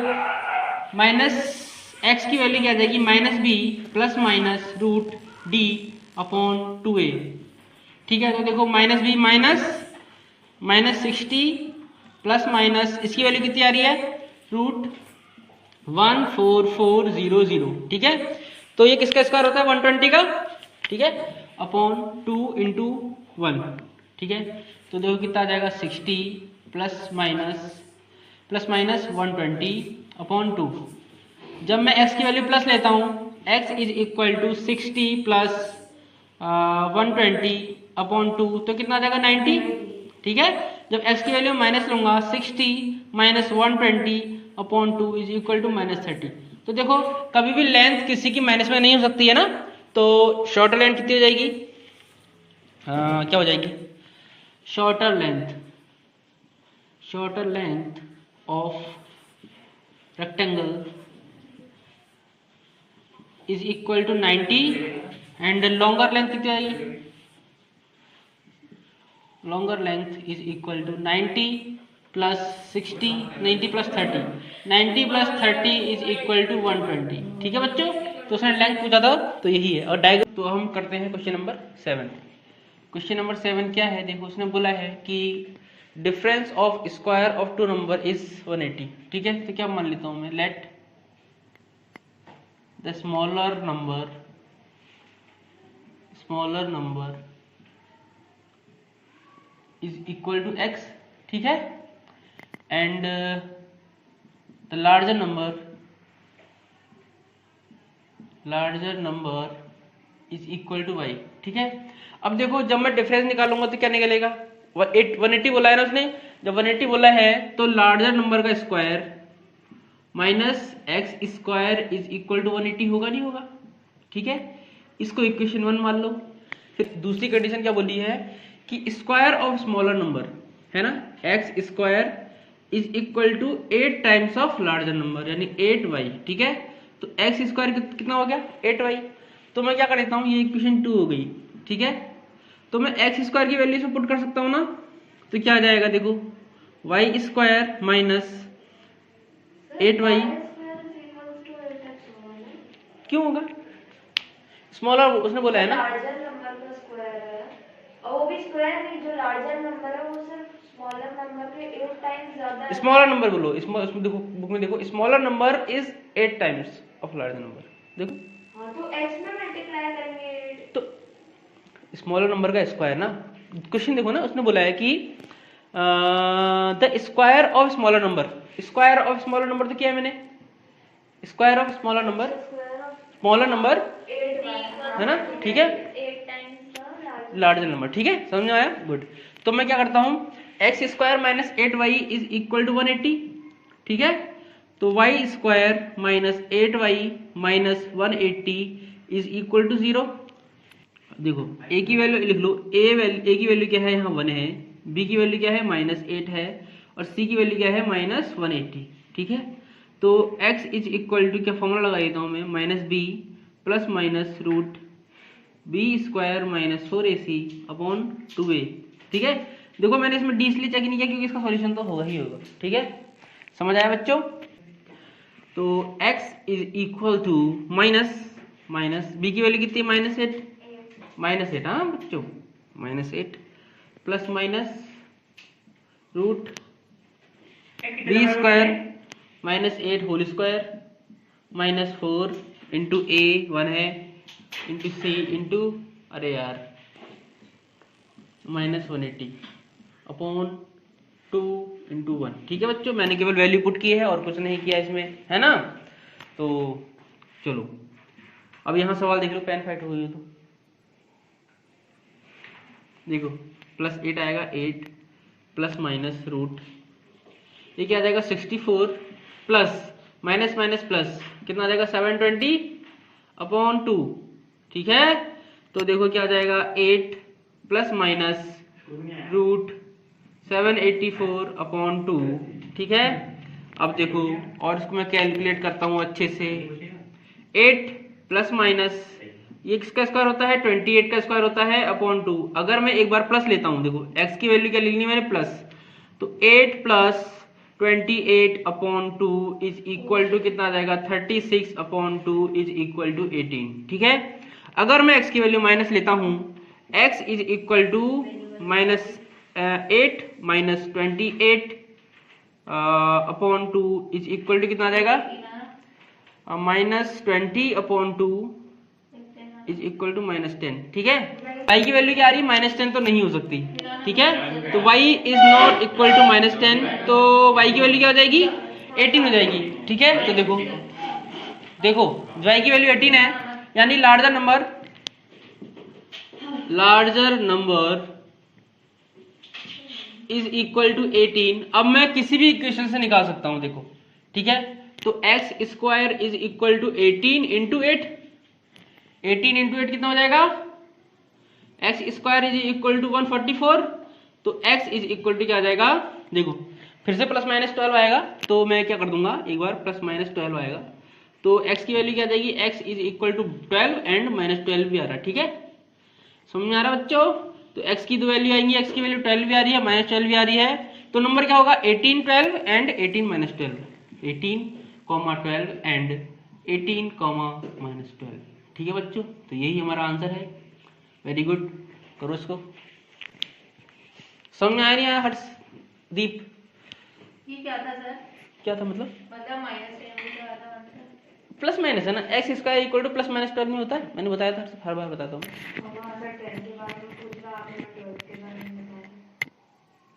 माइनस एक्स की वैल्यू क्या आ जाएगी, minus B plus minus root D upon 2a, ठीक है। तो देखो minus B minus 60 plus minus इसकी वैल्यू कितनी आ रही है, रूट 14400, ठीक है। तो ये किसका स्क्वायर होता है 120 का, ठीक है, अपॉन 2 इंटू 1, ठीक है। तो देखो कितना आ जाएगा 60 प्लस माइनस 120 अपॉन 2। जब मैं x की वैल्यू प्लस लेता हूँ, x is equal to 60 plus 120 upon 2, तो कितना आ जाएगा 90, ठीक है। जब x की वैल्यू माइनस लूंगा, 60 minus 120 upon 2 is equal to minus 30। तो देखो कभी भी लेंथ किसी की माइनस में नहीं हो सकती है ना, तो शॉर्टर लेंथ कितनी हो जाएगी, क्या हो जाएगी, shorter length of rectangle is equal to 90 and longer length कितनी आएगी, longer length is equal to 90 plus 60, 90 plus 30, 90 plus 30 is equal to 120। ठीक है बच्चों, तो उसने लेंथ पूछा था तो यही है। और डायग्राम तो हम करते हैं क्वेश्चन नंबर 7। क्वेश्चन नंबर 7 क्या है, देखो उसने बोला है कि difference of square of two number is 180। ठीक है, तो क्या मान लेता हूं मैं, let the smaller number is equal to x। ठीक है, and the larger number is equal to y। ठीक है, अब देखो जब मैं डिफरेंस निकालूंगा तो क्या निकलेगा, 180 बोला है ना उसने, जब 180 बोला है तो लार्जर नंबर का square minus x square is equal to 180 होगा, नहीं होगा। ठीक है, इसको इक्वेशन 1 मान लो। फिर दूसरी कंडीशन क्या बोली है कि स्क्वायर ऑफ स्मॉलर नंबर है ना, X square is equal to 8 times of larger number यानी 8y। ठीक है, तो एक्स स्क्वायर कितना हो गया, 8y। तो मैं क्या कर लेता हूँ, ये इक्वेशन 2 हो गई। ठीक है, तो मैं एक्स स्क्वायर की वैल्यू से पुट कर सकता हूँ ना, तो क्या आ जाएगा देखो, वाई स्क्वायर माइनस 8y। क्यों होगा, स्मॉलर उसने बोला है ना, लार्जर नंबर का स्क्वायर है और वो भी स्क्वायर नहीं, जो लार्जर नंबर है वो सिर्फ स्मॉलर नंबर के 8 टाइम्स ज्यादा है। स्मॉलर नंबर बोलो, इसमें देखो बुक में देखो, smaller number is 8 times of larger number. देखो हाँ, तो x में मल्टीप्लाई करेंगे 8। तो स्मॉलर नंबर का स्क्वायर ना, क्वेश्चन देखो ना, उसने बोला है कि the square of smaller number, square of smaller number तो क्या है मैंने, स्क्वायर ऑफ स्मॉलर नंबर है ना। ठीक है, 8 टाइम्स लार्जर नंबर। ठीक है, समझ में आया, गुड। तो मैं क्या करता हूँ, X square minus 8y is equal to 180। ठीक है, तो Y square minus 8y minus 180 is equal to 0। देखो a की वैल्यू लिख लो, a की वैल्यू क्या है, यहाँ 1 है, b की वैल्यू क्या है -8 है, और c की वैल्यू क्या है -180। ठीक है, तो x इज इक्वल टू, क्या फॉर्मूला लगा देता हूँ मैं, minus B plus minus root B square minus 4ac upon 2a। ठीक है, देखो मैंने इसमें डी इसलिए चेक नहीं किया क्योंकि इसका सॉल्यूशन तो होगा ही होगा। ठीक है, समझ आया बच्चों। तो x is equal to minus B की वैल्यू कितनी है, -8 हाँ बच्चों, -8 plus minus root B square -8 whole square -4 into A 1 है इंटू सी इंटू, अरे यार, -180 अपॉन 2 इंटू 1। ठीक है बच्चों, मैंने केवल वैल्यू पुट की है और कुछ नहीं किया इसमें, है ना। तो चलो अब यहाँ सवाल देख लो, पेन फाइट हो गई तो देखो, +8 आएगा, 8 प्लस माइनस रूट, ये क्या आ जाएगा 64 प्लस माइनस माइनस प्लस कितना आ जाएगा 720 अपॉन 2। ठीक है, तो देखो क्या आ जाएगा 8 प्लस माइनस रूट 784 अपॉन 2। ठीक है, अब देखो और इसको मैं कैलकुलेट करता हूँ अच्छे से, 8 प्लस माइनस ये किसका स्क्वायर होता है, 28 का स्क्वायर होता है अपॉन 2। अगर मैं एक बार प्लस लेता हूँ, देखो x की वैल्यू क्या लेनी मैंने, प्लस, तो 8 plus 28 upon 2 is equal to कितना आ जाएगा 36 अपॉन 2 इज इक्वल टू 18। ठीक है, अगर मैं x की वैल्यू माइनस लेता हूँ, x is equal to -8 minus 28 upon 2 is equal to कितना आ जाएगा -20 अपॉन 2 इज इक्वल टू -10। ठीक है, y की वैल्यू क्या आ रही है, -10 तो नहीं हो सकती। ठीक है, तो y is not equal to -10, तो y की वैल्यू क्या हो जाएगी 18 हो जाएगी। ठीक है, तो देखो y की वैल्यू 18 है, यानी larger number is equal to 18। अब मैं किसी भी इक्वेशन से निकाल सकता हूं, देखो। ठीक है, तो x square is equal to 18 into 8, 18 into 8 कितना हो जाएगा X square is equal to 144, तो एक्स इज इक्वल टू क्या आ जाएगा, देखो फिर से प्लस माइनस 12 आएगा, तो मैं क्या कर दूंगा, एक बार प्लस माइनस 12 आएगा, तो x की वैल्यू क्या आ जाएगी, x is equal to 12 and minus 12 भी आ रहा है, ठीक है, समझ में आ रहा है बच्चों। तो x की दो वैल्यू आएंगी, x की वैल्यू 12 भी आ रही है, माइनस 12 भी आ रही है, तो नंबर क्या होगा 18 12 एंड 18 माइनस 12, 18 12 एंड 18 माइनस 12, ठीक है बच्चों, तो यही हमारा आंसर है। वेरी गुड, करो इसको। समझ में आया नहीं आया हर्षदीप? ये क्या था सर? क्या था मतलब माइनस प्लस माइनस है ना, X square equal two plus minus 12 में होता है, मैंने बताया था, हर बार बताता हूँ।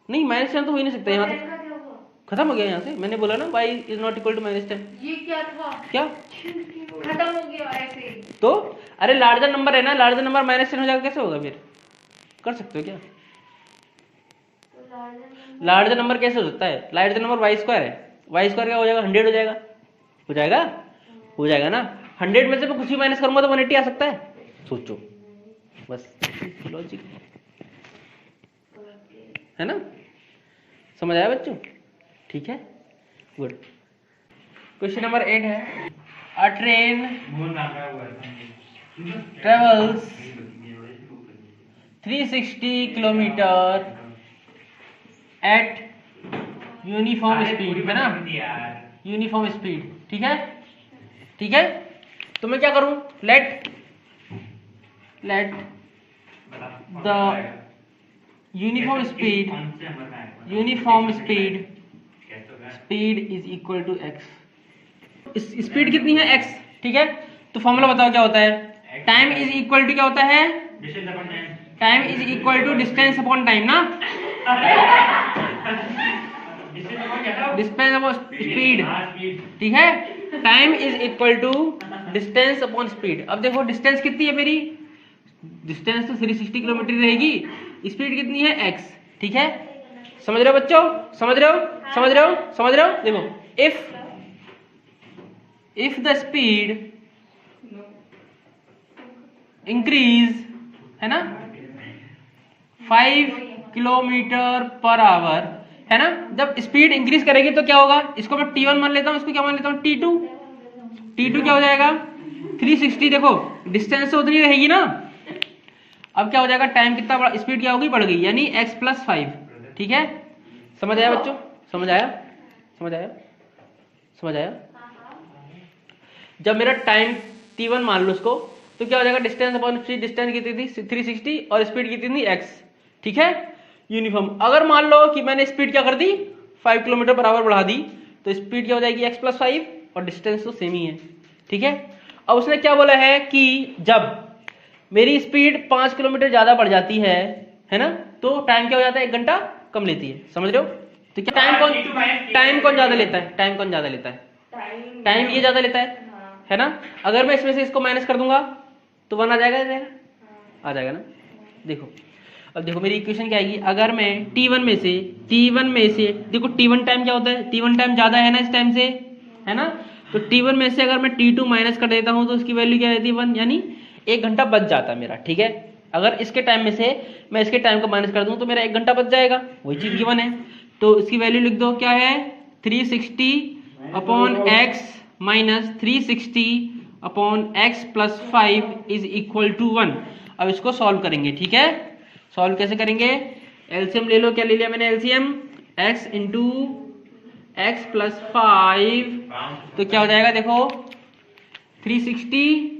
नहीं माइनस 10 तो हो ही नहीं सकता, यहाँ तक खत्म हो गया, यहाँ से मैंने बोला ना y is not equal to minus 10। ये क्या था? क्या खत्म हो गया ऐसे ही। तो अरे लार्जर नंबर है ना, लार्जर नंबर माइनस 10 हो जाएगा, कैसे होगा फिर, कर सकते हो क्या? लार्जर नंबर कैसे हो सकता है, लार्जर नंबर वाई स्क्वायर है, वाई स्क्वायर क्या हो जाएगा, 100 हो जाएगा, हो जाएगा, हो जाएगा ना, 100 में से मैं कुछ भी माइनस करूंगा तो 180 आ सकता है, सोचो बस, लॉजिक है ना, समझ आया बच्चों? ठीक है, गुड। क्वेश्चन नंबर 8 है, अ train travels 360 kilometre eight uniform speed, है ना, यूनिफॉर्म स्पीड, ठीक है, ठीक है, तो मैं क्या करूं, let the uniform speed is equal to X, speed कितनी है x, ठीक है, तो फॉर्मूला बताओ क्या होता है, टाइम इज इक्वल टू क्या होता है, time is equal to distance upon time ना, डिस्टेंस अपॉन स्पीड, ठीक है, time is equal to distance upon speed. अब देखो डिस्टेंस कितनी है मेरी, डिस्टेंस तो 360 किलोमीटर रहेगी, स्पीड कितनी है x, ठीक है, समझ रहे हो बच्चों, समझ रहे हो, समझ रहे हो, समझ रहे हो, देखो इफ द स्पीड इंक्रीज, है ना, 5 किलोमीटर पर आवर, है ना, जब स्पीड इंक्रीज करेगी तो क्या होगा, इसको मैं t1 मान लेता हूं, इसको क्या मान लेता हूं, t2 क्या हो जाएगा 360, देखो डिस्टेंस तो उतनी रहेगी ना, अब क्या हो जाएगा, टाइम कितना बड़ा, स्पीड क्या होगी, बढ़ गई, यानी x प्लस 5, ठीक है, समझ आया बच्चों, समझ आया, समझ आया, समझ आया। जब मेरा टाइम t1 मान लो उसको, तो क्या हो जाएगा, डिस्टेंस अपॉन स्पीड, डिस्टेंस कितनी थी 360 और स्पीड कितनी थी x, ठीक है, यूनिफॉर्म। अगर मान लो कि मैंने स्पीड क्या कर दी 5 किलोमीटर पर आवर बढ़ा दी, तो स्पीड क्या हो जाएगी x प्लस 5 और डिस्टेंस तो सेम ही है, ठीक है। अब उसने क्या बोला है कि जब मेरी स्पीड 5 किलोमीटर ज्यादा बढ़ जाती है ना, तो टाइम क्या हो जाता है, 1 घंटा कम लेती है, समझ रहे हो, तो क्या टाइम कौन ज्यादा लेता है, टाइम कौन ज्यादा लेता है, टाइम ये ज्यादा लेता है ना। अगर मैं इसमें से इसको माइनस कर दूंगा तो 1 आ जाएगा, आ जाएगा ना, देखो अब देखो मेरी इक्वेशन क्या आएगी, अगर मैं t1 में से देखो t1 टाइम क्या होता है, t1 टाइम ज्यादा है ना इस टाइम से, है ना, तो t1 में से अगर मैं t2 माइनस कर देता हूं तो उसकी वैल्यू क्या रहती है 1, यानी 1 घंटा बच जाता है मेरा, ठीक है। अगर इसके टाइम में से मैं इसके टाइम को माइनस कर दूं तो मेरा 1 घंटा बच जाएगा, वही चीज गिवन है, तो इसकी वैल्यू लिख दो, क्या है 360 upon x minus 360 upon x plus 5 is equal to 1। अब इसको सॉल्व करेंगे, ठीक है, सॉल्व कैसे करेंगे, एलसीएम ले लो, क्या ले लिया मैंने LCM, x into x plus 5, तो क्या हो जाएगा, देखो 360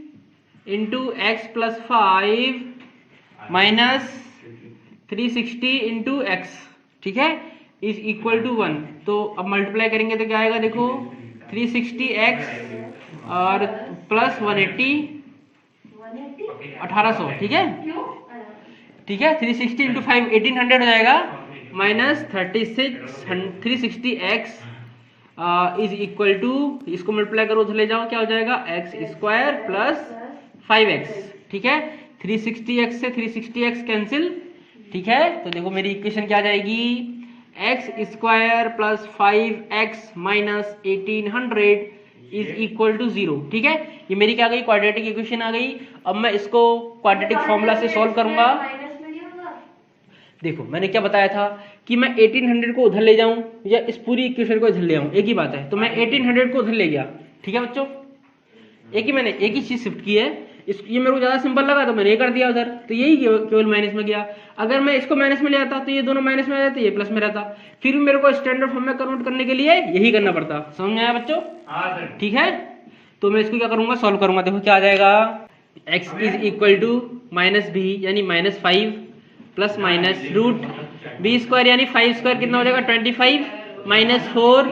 into x plus 5 minus 360 into x, ठीक है, इज इक्वल टू 1। तो अब मल्टीप्लाई करेंगे तो क्या आएगा, देखो 360x और प्लस 180 1800, ठीक है, ठीक है, 360 इंटू 5 1800 हो जाएगा, minus 360x is equal to, इसको मल्टीप्लाई करो उधर ले जाओ, क्या हो जाएगा एक्स स्क्वायर प्लस 5x, ठीक है, 360x से 360x कैंसिल, ठीक है, तो देखो मेरी इक्वेशन क्या आ जाएगी, X square plus 5x minus 1800 is equal to 0, ठीक है, ये मेरी क्या आ गई, क्वाड्रेटिक इक्वेशन आ गई। अब मैं इसको क्वाड्रेटिक फॉर्मूला से सॉल्व करूंगा। माइनस में नहीं होगा? देखो मैंने क्या बताया था कि मैं 1800 को उधर ले जाऊं या इस पूरी इक्वेशन को इधर ले आऊं, एक ही बात है। तो मैं 1800 को उधर ले गया, ठीक है बच्चों, मैंने एक ही चीज शिफ्ट की है। ये मेरे को ज्यादा सिंपल लगा तो मैंने ये कर दिया उधर, तो यही केवल माइनस में गया। अगर मैं इसको माइनस में ले आता तो ये दोनों माइनस में आ जाते, ये प्लस में रहता। फिर भी मेरे को स्टैंडर्ड फॉर्म में कन्वर्ट करने के लिए यही करना पड़ता। समझ में आया बच्चों? ठीक है, तो मैं इसको क्या करूंगा, सॉल्व करूंगा। देखो क्या आ जाएगा, x is equal to minus B यानी -5 plus minus root B square यानी 5 स्क्वायर कितना हो जाएगा 25 माइनस 4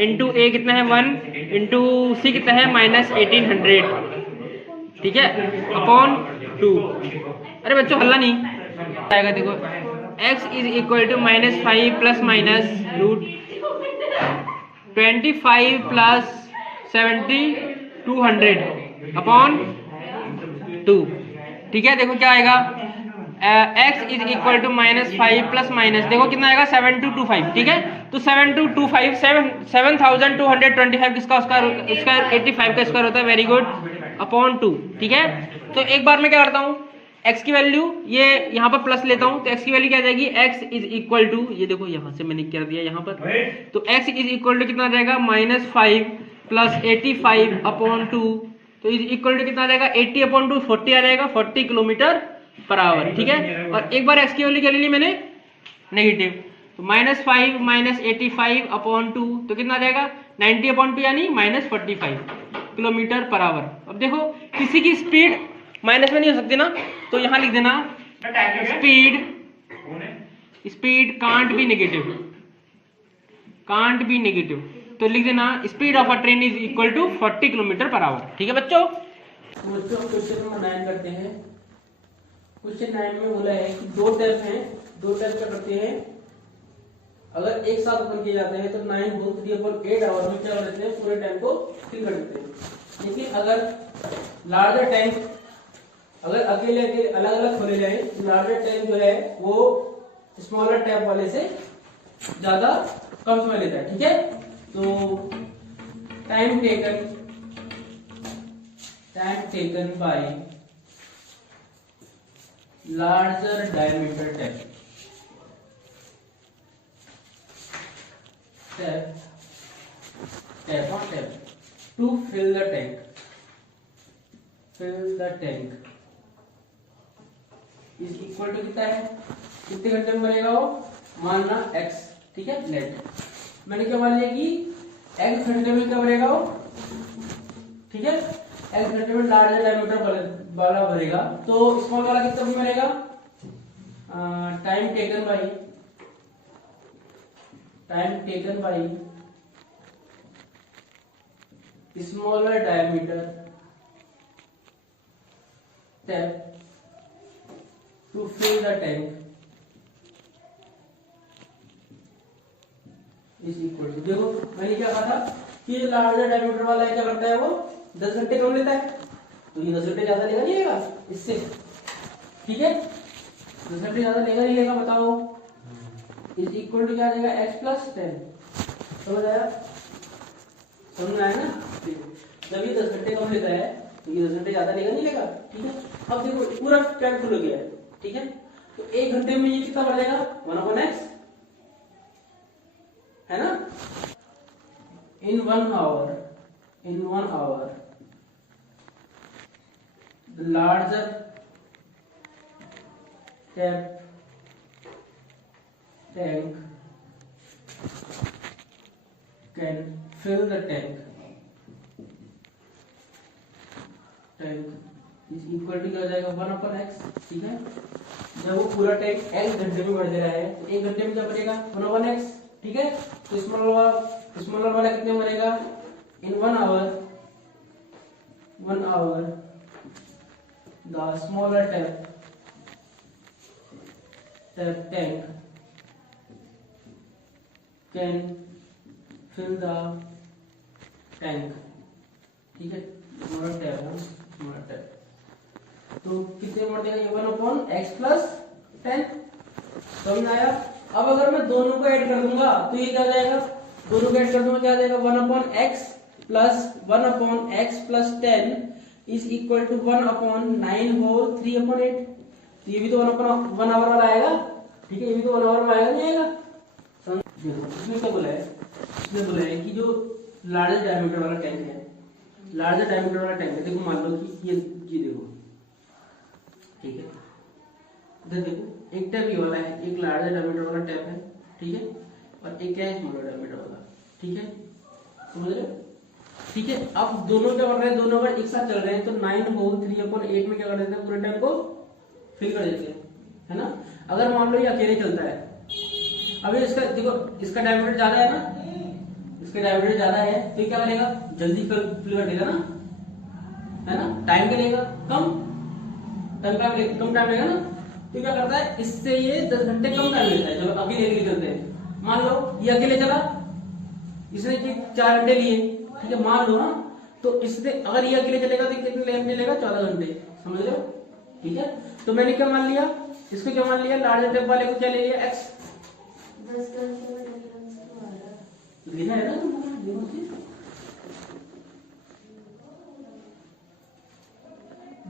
इंटू ए कितना है 1 इंटू सी कितना है -1800, ठीक है, अपॉन 2। अरे बच्चों हल्ला नहीं आएगा। देखो x is equal to -5 plus minus root 25 plus 70 200 upon 2, ठीक है। देखो क्या आएगा, x is equal to -5 plus minus, देखो कितना आएगा 7225, ठीक है। तो 7225 7225 किसका स्क्वायर 85 का स्क्वायर होता है, वेरी गुड, अपॉन 2, ठीक है। तो एक बार मैं क्या करता हूँ, x की वैल्यू ये यहाँ पर प्लस लेता हूँ, तो x की वैल्यू क्या आ जाएगी, x इज इक्वल टू, ये देखो यहाँ से मैंने कर दिया यहाँ पर, तो x इज इक्वल टू कितना आ जाएगा -5 प्लस 85 अपॉन 2, तो इज इक्वल टू कितना आ जाएगा 80 अपॉन 2 40 आ जाएगा, 40 किलोमीटर पर आवर, ठीक है। और एक बार x की वैल्यू क्या ले ली मैंने, नेगेटिव, तो -5 माइनस 85 अपॉन 2, तो कितना आ जाएगा 90 अपॉन 2 यानी -45 किलोमीटर पर आवर। अब देखो किसी की स्पीड माइनस में नहीं हो सकती ना, तो यहाँ लिख देना स्पीड कांट बी नेगेटिव, तो लिख देना speed of a train is equal to 40 kilometre per hour, ठीक है बच्चों। क्वेश्चन नंबर 9 करते हैं। क्वेश्चन 9 में बोला है कि दो टैप हैं, दो टैप क्या करते हैं, अगर एक साथ ओपन किए जाते हैं तो 9 2 3 अपॉन 8 आवर में क्या कर देते हैं, पूरे टैंक को फिल कर देते हैं। लेकिन अगर लार्जर टैंक अगर अकेले अलग अलग खोले जाए तो लार्जर टैंक जो है वो स्मॉलर टैप वाले से ज्यादा कम समय लेता है, ठीक है। तो time taken by larger diameter tap to fill the tank is equal to कितना है, कितने घंटे में बनेगा वो, मानना x, ठीक है, नेट। मैंने क्या मान लिया कि x घंटे में क्या बनेगा वो, ठीक है, x घंटे में लार्जर डायमीटर वाला बनेगा, तो स्मॉल वाला कितना में बनेगा, time taken by smaller diameter tap to fill the tank is equal to, देखो मैंने क्या कहा था कि लार्जर डायमीटर वाला क्या करता है, वो 10 घंटे कम लेता है, तो ये 10 घंटे ज्यादा लेगा नहीं लेगा इससे, ठीक है, 10 घंटे ज्यादा लेगा नहीं लेगा, बताओ, इज इक्वल टू क्या आ जाएगा x प्लस 10, समझ आया, समझ में आया ना। जब ये 10 घंटे कम लेता है तो ये 10 घंटे ज्यादा लेगा नहीं लेगा, ठीक है। अब देखो पूरा टैंक खुल गया है, ठीक है, तो 1 घंटे में ये कितना बढ़ जाएगा 1/x, है ना। In 1 hour the larger tank can fill the tank is equal to क्या हो जाएगा 1/x, ठीक है। जब वो पूरा टैंक x घंटे में बढ़ दे रहा है तो 1 घंटे में क्या बनेगा 1/x, ठीक है। तो स्मॉलर वाला कितने में बनेगा, in 1 hour the smaller tank can fill the tank, ठीक है, स्मॉलर टैप, तो कितने बढ़ देगा ये 1/x प्लस 10, समझ में आया। अब अगर मैं दोनों को ऐड कर दूंगा तो ये क्या जाएगा, दोनों को ऐड कर दूंगा क्या आ जाएगा 1/x plus 10 is equal to 1/9 whole 3/8। तो ये भी तो 1 आवर वाला आएगा, ठीक है, ये भी तो 1 आवर में आएगा, नहीं आएगा? देखो इसमें क्या बोला है, इसमें बोला है कि जो लार्जर डायमीटर वाला टैंक है, लार्जर डायमीटर वाला टैंक है, देखो मान लो कि ये देखो, ठीक है, इधर देखो एक टैप ये वाला है, एक लार्जर डायमीटर वाला टैप है, ठीक है, और एक है स्मॉलर डायमीटर वाला, ठीक है, समझ रहे हो? ठीक है, अब दोनों क्या कर रहे हैं, दोनों अगर एक साथ चल रहे हैं तो 9 होल 3/8 में क्या कर देते हैं, पूरे टैंक को फिल कर देते हैं, है ना। अगर मान लो ये अकेले चलता है, अभी इसका देखो, इसका डायमीटर ज्यादा है ना, इसका डायमीटर ज्यादा है, तो ये क्या करेगा, जल्दी फिल कर देगा ना, है ना। टाइम क्या लेगा, कम टाइम लेगा ना। तो क्या करता है, इससे ये 10 घंटे कम टाइम लेता है जब अकेले चलते हैं। मान लो ये अकेले चला, इसने 4 घंटे लिए, ठीक है, मान लो, हाँ, तो इससे अगर ये अकेले चलेगा तो कितने घंटे लेगा, 14 घंटे, समझ रहे हो, ठीक है। तो मैंने क्या मान लिया, इसको क्या मान लिया, लार्जर टैप वाले को क्या ले लिया, x 10 घंटे में डिफरेंस तो आ रहा है। लिखा है ना तुमको,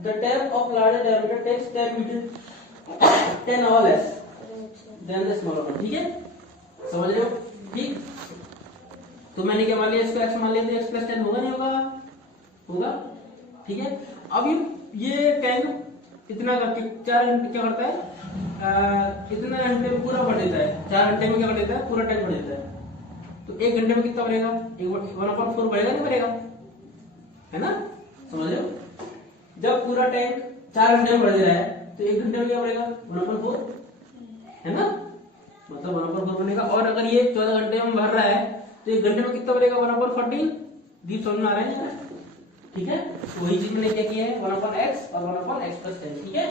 the tap of larger diameter takes 10 hours less than the smaller one, ठीक है, समझ रहे हो, ठीक। तो मैंने क्या मान लिया, इसको x मान लिया, तो x + 10 होगा, नहीं होगा, होगा, ठीक है। अब ये टैंक इतना करके 4 घंटे क्या करता है, इतना घंटे में पूरा भर देता है, 4 घंटे में क्या कर देता है, पूरा टैंक भर देता है। तो 1 घंटे में कितना भरेगा, 1/4 भरेगा, नहीं भरेगा, है ना, समझ रहे हो। जब पूरा टैंक 4 घंटे में भर दे रहा है तो 1 घंटे में क्या भरेगा, 1/4, है ना, मतलब 1/4 बनेगा। और अगर ये 14 घंटे में भर रहा है तो 1 घंटे में कितना भरेगा, 1/14। दीप समझ में आ रहा है, ठीक है। तो वही चीज मैंने क्या किया है, 1/x और 1/x + 10, ठीक है।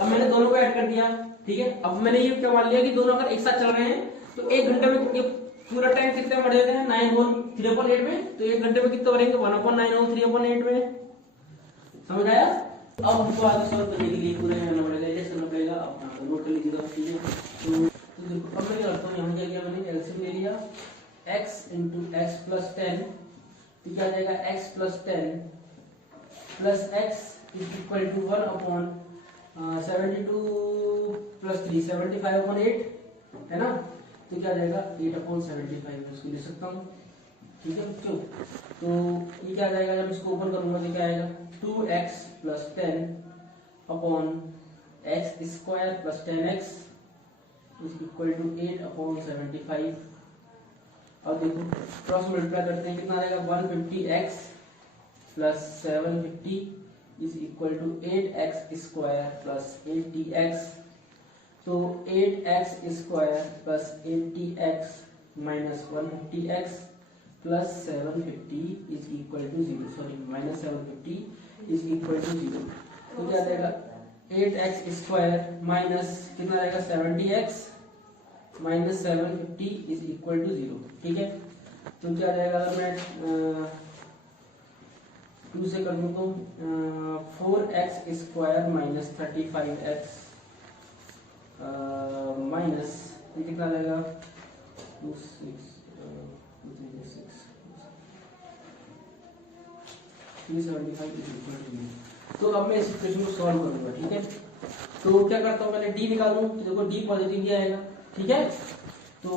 अब मैंने दोनों को ऐड कर दिया, ठीक है। अब मैंने ये क्या मान लिया कि दोनों अगर एक साथ चल रहे हैं तो 1 घंटे में ये पूरा टाइम कितने में भर देते हैं, 9 होल 3/8 में, तो 1 घंटे में कितना भरेंगे, 1/9 होल 3/8 में, समझ आया। अब हमको आगे सॉल्व करने के लिए पूरा करना पड़ेगा, ऐसे करना पड़ेगा, आप नोट कर लीजिएगा, ठीक है। तो देखो अब मैं क्या करता हूँ, यहाँ क्या किया मैंने, एलसीएम ले लिया, x × x + 10, तो क्या आ जाएगा, x + 10 + x = 1/72 + 3 75/8, है ना। तो क्या आ जाएगा, 8/75, उसको ले सकता हूँ, ठीक है बच्चों। तो ये क्या आ जाएगा, जब इसको ओपन करूंगा तो क्या आएगा, 2x + 10 / x² + 10x = 8/75। अब देखो क्रॉस मल्टीप्लाई करते हैं, कितना आएगा, 150x + 750 = 8x² + 80x। तो 8x² + 80x - 150x + 750 = 0, सॉरी -750 = 0। तो क्या देगा, 8x² माइनस कितना रहेगा, 70x - 750 = 0, ठीक है। तो क्या रहेगा, अगर मैं 2 से कर दूं तो 4x² - 35x माइनस ये कितना रहेगा, 375 तो अब मैं इस इक्वेशन को सॉल्व करूंगा, ठीक है। तो क्या करता हूँ, पहले डी निकालूं, तो देखो डी पॉजिटिव ही आएगा, ठीक है। तो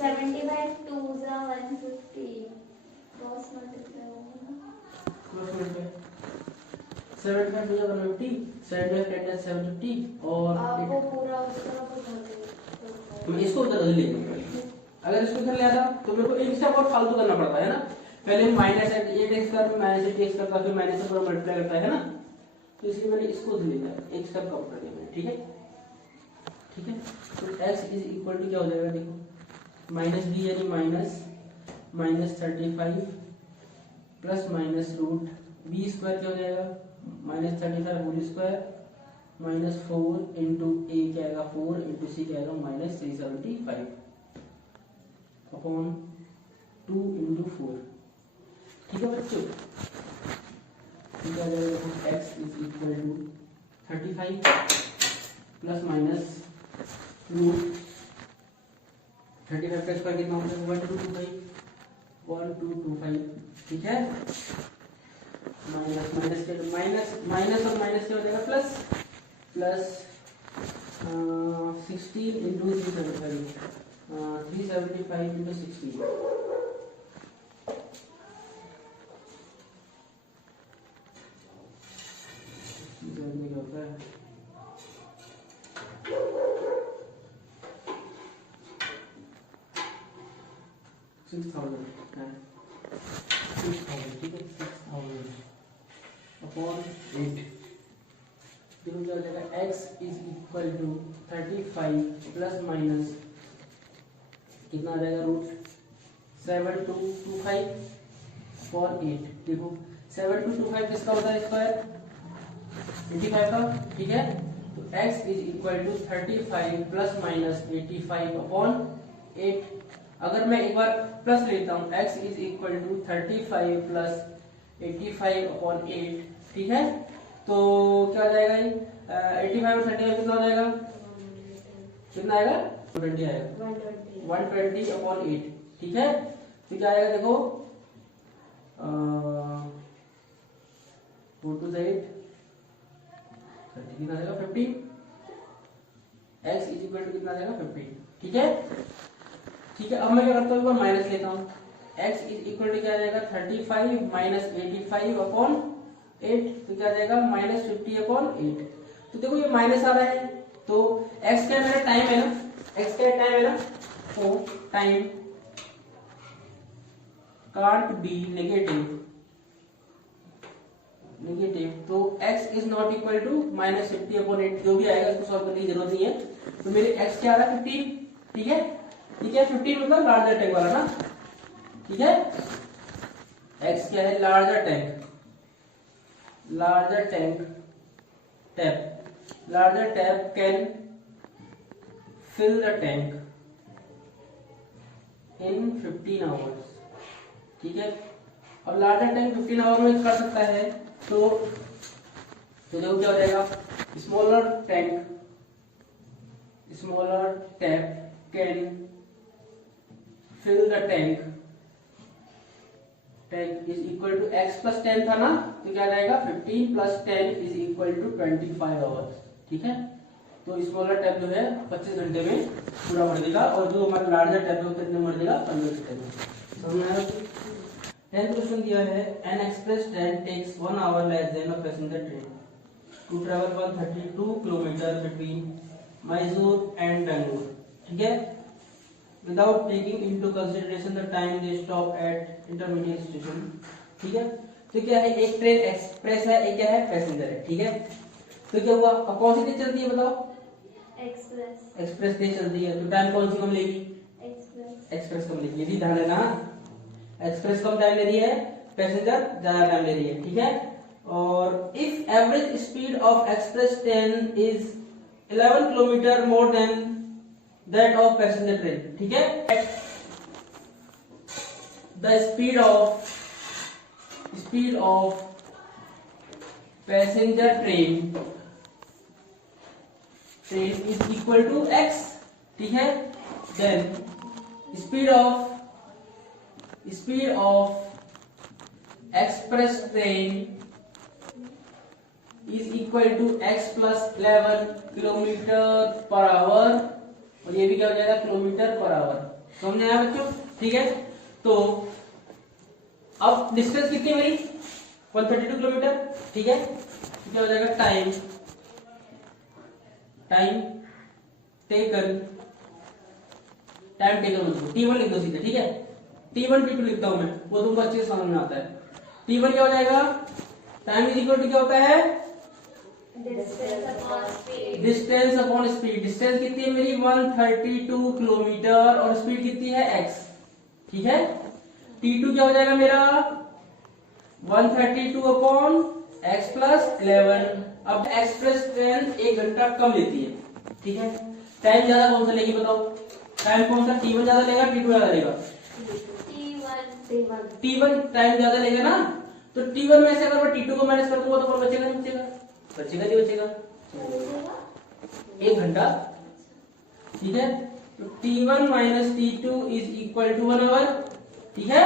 75 2s are 150 क्रॉस मल्टीप्लाई होगा ना, 75 2 150, 75 10 750 और आपको पूरा उसका तो मैं इसको उधर ले लूंगा। अगर इसको इधर ले आता तो मेरे को एक स्टेप और फालतू करना पड़ता है ना, पहले -8x कर, -8x करता, फिर माइनस से पूरा मल्टीप्लाई करता है ना, तो इसलिए मैंने इसको ले लिया, एक स्टेप कम कर दिया मैंने, ठीक है, ठीक है। तो x = क्या हो जाएगा, देखो -b यानी -35 प्लस माइनस रूट b² क्या हो जाएगा, -35 होल स्क्वायर -4 इंटू a क्या आएगा, 4 इंटू c क्या आएगा, -375 अपॉन 2 इंटू 4, ठीक है बच्चों। क्या आ जाएगा, x = 35 प्लस माइनस रूट 35 का स्क्वायर कितना होता है, 1225 1225, ठीक है। माइनस माइनस के माइनस माइनस और माइनस क्या हो जाएगा प्लस, प्लस 16 इंटू 375 इंटू 16, होता है 6000, ठीक है, 6000 अपॉन 8। देखो क्या हो जाएगा, x is equal to 35 plus minus कितना आ जाएगा, रूट 7225 अपॉन 8। देखो 7225 किसका होता है, स्क्वायर 85 का, ठीक है। तो x is equal to 35 plus minus 85 upon 8। अगर मैं एक बार प्लस लेता हूँ, x is equal to 35 plus 85 upon 8, ठीक है। तो क्या हो जाएगा, ये 85 और 35 कितना हो जाएगा, कितना आएगा, 120 आएगा, 120 अपॉन 8, ठीक है। तो क्या आएगा, देखो 4 to 8 कितना आएगा, 15। x इज इक्वल टू कितना आएगा, 15, ठीक है। ठीक है, अब मैं क्या करता हूँ, माइनस लेता हूँ, x इज इक्वल टू क्या आ जाएगा, 35 माइनस 85 अपॉन 8, तो क्या आ जाएगा, माइनस 50 अपॉन 8। तो देखो ये माइनस आ रहा है, तो x क्या मेरा टाइम है ना, x क्या टाइम है ना, तो टाइम कांट बी नेगेटिव, तो x is not equal to minus 50 upon 8, जो भी आएगा उसको सॉल्व करने की जरूरत नहीं है। तो मेरे x क्या आ रहा है, 15, ठीक है, ठीक है। 15 मतलब लार्जर टैंक वाला ना, ठीक है। x क्या है, larger tank, larger tank tap, larger tap can fill the tank in 15 hours, ठीक है। अब लार्जर टैंक 15 आवर में कर सकता है, तो देखो क्या हो जाएगा, smaller tap can fill the tank is equal to x plus 10 था ना, तो क्या जाएगा, 15 plus 10 is equal to 25 hours, ठीक है। तो स्मॉलर टैप जो है 25 घंटे में पूरा भर देगा, और जो हमारा लार्जर टैप है वो कितने भर देगा, 15 घंटे में। समझ में आया। 10th क्वेश्चन दिया है, an express train takes 1 hour less than a passenger train to travel 132 kilometre between Mysore and Bangalore, ठीक है, without taking into consideration the time they stop at intermediate station, ठीक है। तो क्या है, एक ट्रेन एक्सप्रेस है, एक क्या है, पैसेंजर है, ठीक है। तो क्या हुआ, अब कौन सी तेज चलती है बताओ, एक्सप्रेस तेज चलती है, तो टाइम कौन सी कम लेगी, एक्सप्रेस कम लेगी, यही ध्यान देना, एक्सप्रेस कम टाइम ले रही है, पैसेंजर ज्यादा टाइम ले रही है, ठीक है। और if average speed of express train is 11 kilometre more than that of passenger train, ठीक है। the speed of passenger train is equal to x, ठीक है। then speed of express train is equal to x plus 11 kilometre per our, और ये भी क्या हो जाएगा, किलोमीटर पर आवर। समझ आया बच्चों, ठीक है। तो अब डिस्टेंस कितनी मेरी, 132 किलोमीटर, ठीक है। तो क्या हो जाएगा, टाइम टेकन T1 लिख दो सीधे, ठीक है। T1 T2 लिखता हूं मैं, वो तुमको अच्छे से समझ में आता है। T1 क्या हो जाएगा, टाइम इज इक्वल टू क्या होता है, डिस्टेंस अपॉन स्पीड। डिस्टेंस कितनी है मेरी, 132 किलोमीटर, और स्पीड कितनी है, x, ठीक है। T2 क्या हो जाएगा मेरा, 132 अपॉन x प्लस 11। अब एक्सप्रेस ट्रेन 1 घंटा कम लेती है, ठीक है। टाइम ज्यादा कौन सा लेगी बताओ, टाइम कौन सा, T1 ज्यादा लेगा, T2 ज्यादा लेगा, T1 टाइम ज्यादा लेगा ना। तो T1 में से अगर मैं T2 को माइनस कर दूंगा तो कौन बचेगा, नहीं बचेगा, बचेगा नहीं बचेगा, 1 घंटा, ठीक है। तो T1 minus T2 is equal to 1 hour, ठीक है।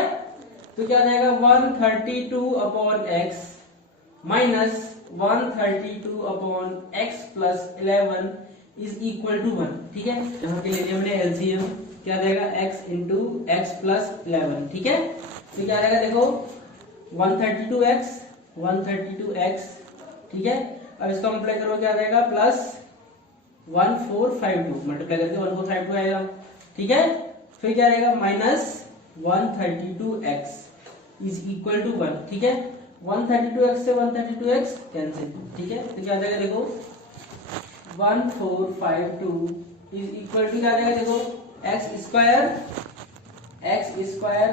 तो क्या आ जाएगा 132 upon X minus 132 upon X plus 11 is equal to 1। ठीक है, यहाँ पे ले लिया हमने एलसीएम, क्या आ जाएगा x इंटू एक्स प्लस 11। ठीक है, तो क्या आ जाएगा देखो 132x, ठीक है। अब इसका मल्टीप्लाई करो, क्या आ जाएगा प्लस 1452, मल्टीप्लाई करके 1452 आएगा। ठीक है, फिर क्या रहेगा minus 132x is equal to 1। ठीक है, 132x से 132x कैंसिल। ठीक है, तो क्या आ जाएगा देखो 1452 इज इक्वल टू क्या आ जाएगा देखो एक्स स्क्वायर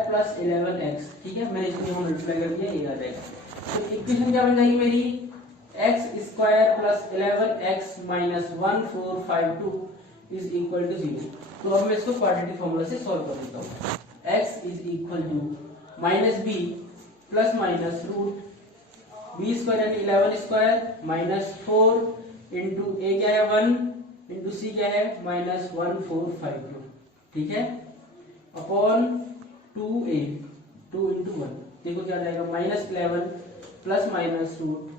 प्लस 11x। ठीक है, मैंने इसको यहाँ मल्टीप्लाई कर दिया, ये आ जाएगा। तो इक्वेशन क्या बन जाएगी मेरी X square plus 11x minus 1452 is equal to 0। तो अब मैं इसको क्वाड्रेटिक फॉर्मूला से सॉल्व कर देता हूँ। x is equal to minus B plus minus root B square यानी 11 स्क्वायर माइनस 4 इंटू ए क्या है 1 इंटू सी क्या है माइनस 1452। ठीक है, अपॉन 2a 2 इंटू 1, देखो क्या जाएगा माइनस 11 प्लस माइनस रूट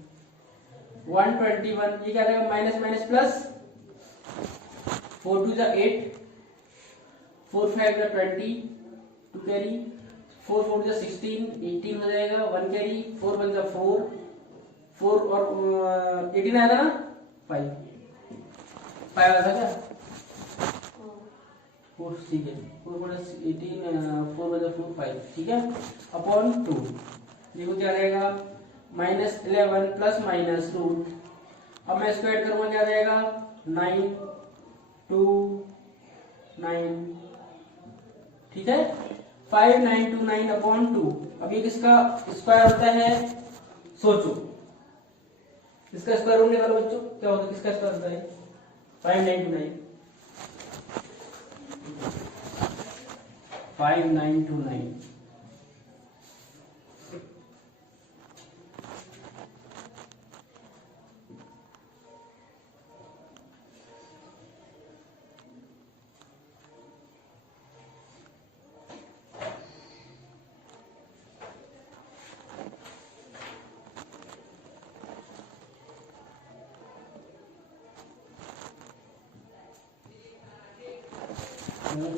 121, ये क्या रहेगा माइनस माइनस प्लस 4 2 जा 8 4 5 जा 20 2 कैरी 4 4 जा 16 18 हो जाएगा 1 कैरी 4 1 जा 4 4 और 18 आया था ना 5 आया था क्या 4 ठीक है 4 प्लस 18 4 बजा 4 5। ठीक है, अपॉन 2 देखो क्या रहेगा माइनस 11 प्लस माइनस रूट, अब मैं इसको ऐड करूंगा क्या जाएगा 9 2 9। ठीक है, 5929 अपॉन 2। अब ये किसका स्क्वायर होता है सोचो, इसका स्क्वायर रूट निकालो बच्चों, क्या होता है किसका स्क्वायर होता है 5929 5929।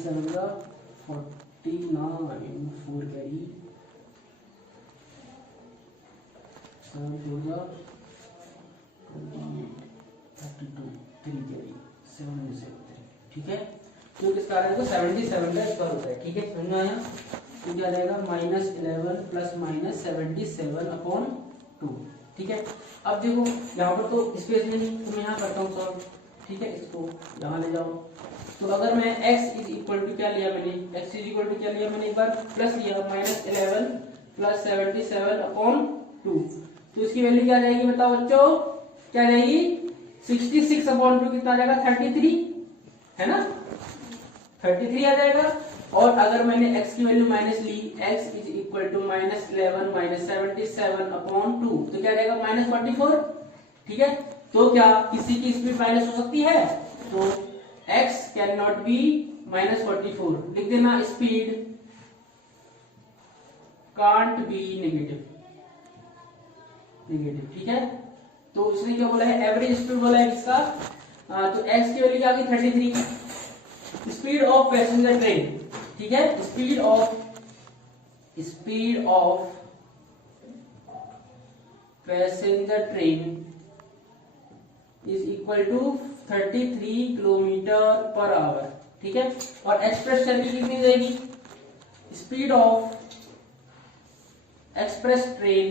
समझा 49 4 कैरी 7 4 जा 28 32 3 कैरी 77। ठीक है, तो किसका आ रहा है तो 77 का स्क्वायर होता है। ठीक है, समझ में आया। तो क्या रहेगा माइनस 11 प्लस माइनस 77 अपॉन 2। ठीक है, अब देखो यहाँ पर तो स्पेस नहीं, तो मैं यहाँ करता हूँ सॉल्व। ठीक है, इसको यहाँ ले जाओ। तो अगर मैं x इज इक्वल टू क्या लिया मैंने, x इज इक्वल टू क्या लिया मैंने, एक बार प्लस लिया माइनस 11 प्लस 77 अपॉन 2, तो इसकी वैल्यू क्या आ जाएगी बताओ बच्चों, क्या जाएगी 66 अपॉन 2 कितना आ जाएगा 33 है ना, 33 आ जाएगा। और अगर मैंने x की वैल्यू माइनस ली, x is equal to minus 11 minus 77 upon 2, तो क्या रहेगा माइनस 44। ठीक है, तो क्या किसी की स्पीड माइनस हो सकती है, तो x can not be minus 44, लिख देना स्पीड कांट बी नेगेटिव। ठीक है, तो इसने क्या बोला है एवरेज स्पीड बोला है किसका, तो x की वैल्यू क्या आ गई 33। स्पीड ऑफ पैसेंजर ट्रेन, ठीक है, speed of passenger train is equal to 33 kilometre per hour. ठीक है, और एक्सप्रेस ट्रेन की कितनी जाएगी, speed of express train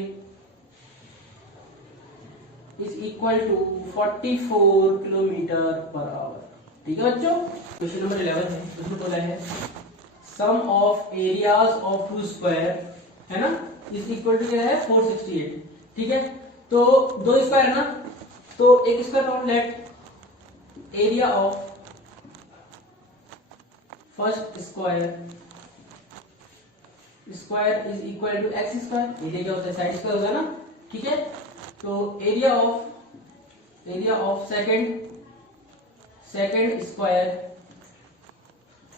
is equal to 44 kilometre per hour. ठीक है बच्चों, क्वेश्चन नंबर 11 है, उसमें बोला है some of areas of two square है ना इज इक्वल टू क्या है 468। ठीक है, तो दो स्क्वायर है ना, तो एक square not let area of first square is equal to X square, area क्या होता है साइड स्क्वायर होता है ना। ठीक है, तो area of second square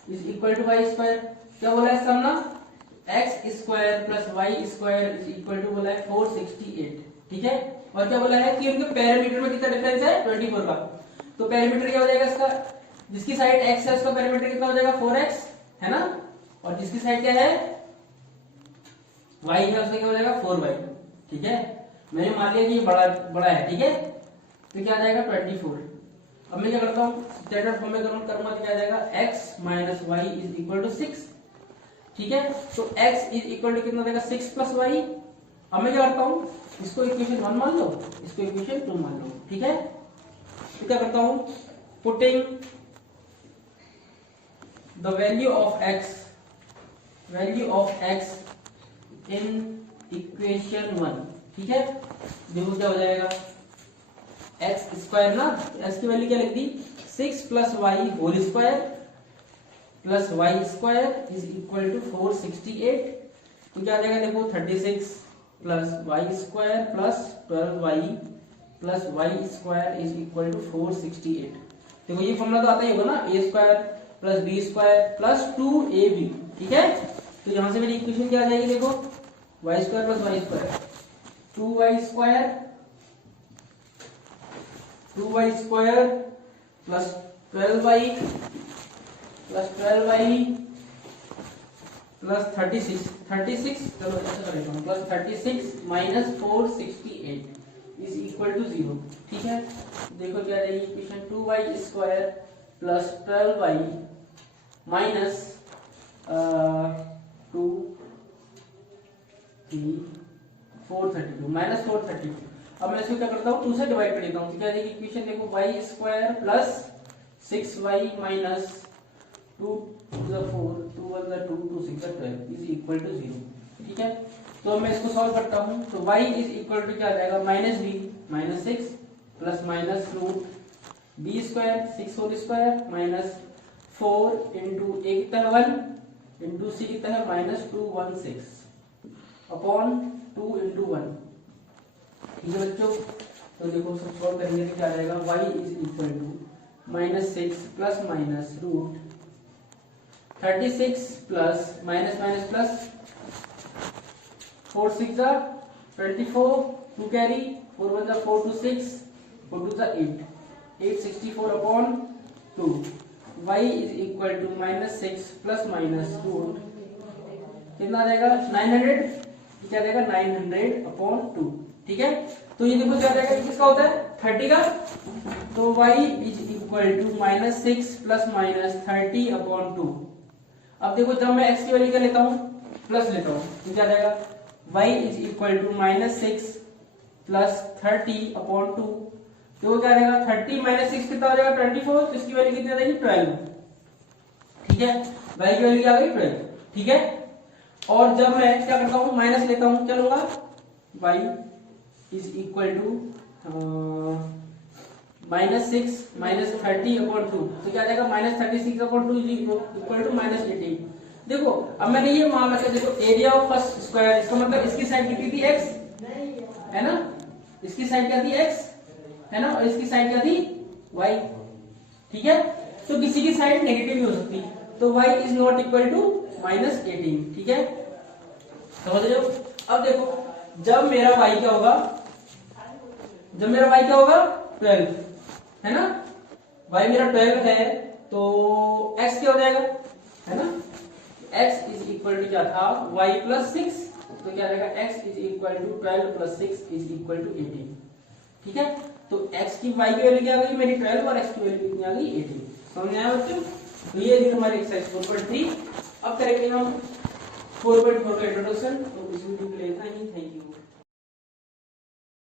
is equal to Y square. क्या बोला है सम ना, X square plus Y square is equal to बोला है 468, ठीक है। और क्या बोला है कि उनके पैरामीटर में कितना डिफरेंस है 24 का। तो पैरामीटर क्या हो जाएगा इसका, जिसकी साइड x है उसका पैरामीटर कितना हो जाएगा 4x, है ना, और जिसकी साइड क्या है y है उसका क्या हो जाएगा 4y, ठीक है। मैंने मान लिया कि ये बड़ा है, ठीक है, तो क्या आ जाएगा 24। अब मैं क्या करता हूँ स्टैंडर्ड फॉर्म में करूंगा तो क्या आ जाएगा x minus Y is equal to 6, ठीक है। तो x इज इक्वल टू कितना देगा 6 प्लस वाई। अब मैं क्या करता हूँ इसको इक्वेशन 1 मान लो, इसको इक्वेशन 2 मान लो, ठीक है। तो क्या करता हूँ putting the value of x in equation 1, ठीक है। देखो क्या हो जाएगा एक्स स्क्वायर ना, x की वैल्यू क्या लिख दी 6 plus Y whole square plus Y square is equal to 468। तो क्या आ जाएगा देखो 36 plus Y square plus 12y plus Y square is equal to 468। देखो ये फॉर्मूला तो आता ही होगा ना, a square plus B square plus 2ab, ठीक है। तो यहां से मेरी इक्वेशन क्या आ जाएगी देखो y square plus Y square 2y square plus 12y plus 12y plus 36 चलो ऐसा कर लेता हूँ plus 36 minus 468 is equal to 0, ठीक है। देखो क्या आ जाएगी equation 2y square plus 12y minus 2 3 432 minus 432। अब मैं इसको क्या करता हूँ 2 से डिवाइड कर देता हूँ, तो क्या आ जाएगी इक्वेशन देखो y square plus 6y minus 2 to the 4 2 1 the 2 2 6 12 is equal to 0, ठीक है। तो मैं इसको सॉल्व करता हूँ तो y is equal to क्या आ जाएगा minus b minus 6 plus minus root b square 6 whole square minus 4 into a कितना है 1 इंटू c कितना है माइनस 216 अपॉन 2 इंटू 1, ठीक है बच्चों। तो देखो सब सॉल्व करेंगे तो क्या आ जाएगा y is equal to minus 6 plus minus root 36 plus minus minus plus 4 6 जा 24 2 कैरी 4 1 जा 4 2 6 4 2 जा 8 864 upon 2 y is equal to minus 6 plus minus root कितना आ जाएगा 900, क्या आ जाएगा 900 अपॉन 2, ठीक है। तो ये देखो क्या आ जाएगा किसका होता है 30 का, तो y is equal to minus 6 plus minus 30 upon 2। अब देखो जब मैं x की वैल्यू क्या लेता हूँ प्लस लेता हूँ तो क्या आ जाएगा y is equal to minus 6 plus 30 upon 2। तो क्या आ जाएगा 30 माइनस 6 कितना हो जाएगा 24, तो इसकी वैल्यू कितनी आ जाएगी 12, ठीक है। y की वैल्यू क्या आ गई 12, ठीक है। और जब मैं क्या करता हूँ माइनस लेता हूँ क्या लूंगा y is equal to minus 6 minus 30 upon 2, तो क्या आ जाएगा minus 36 upon 2 equal to minus 18। देखो अब मैंने ये मान रखा, देखो एरिया ऑफ फर्स्ट स्क्वायर, इसका मतलब इसकी साइड कितनी थी x, है ना, इसकी साइड क्या थी x, है ना, और इसकी साइड क्या थी y, ठीक है। तो किसी की साइड नेगेटिव भी हो सकती, तो y is not equal to minus 18, ठीक है, समझ रहे हो। अब देखो जब मेरा y क्या होगा, जब मेरा y क्या होगा 12, है ना, y मेरा 12 है तो x क्या हो जाएगा, है ना, x इज इक्वल टू क्या था y प्लस 6, तो क्या रहेगा x is equal to 12 plus 6 is equal to 18, ठीक है। तो x की y की वैल्यू क्या आ गई मेरी 12 और x की वैल्यू कितनी आ गई 18, समझ में आया बच्चों। तो ये थी हमारी एक्सरसाइज 4.3। अब करेंगे हम 4.4 का इंट्रोडक्शन। तो इस वीडियो के लिए इतना ही, थैंक यू।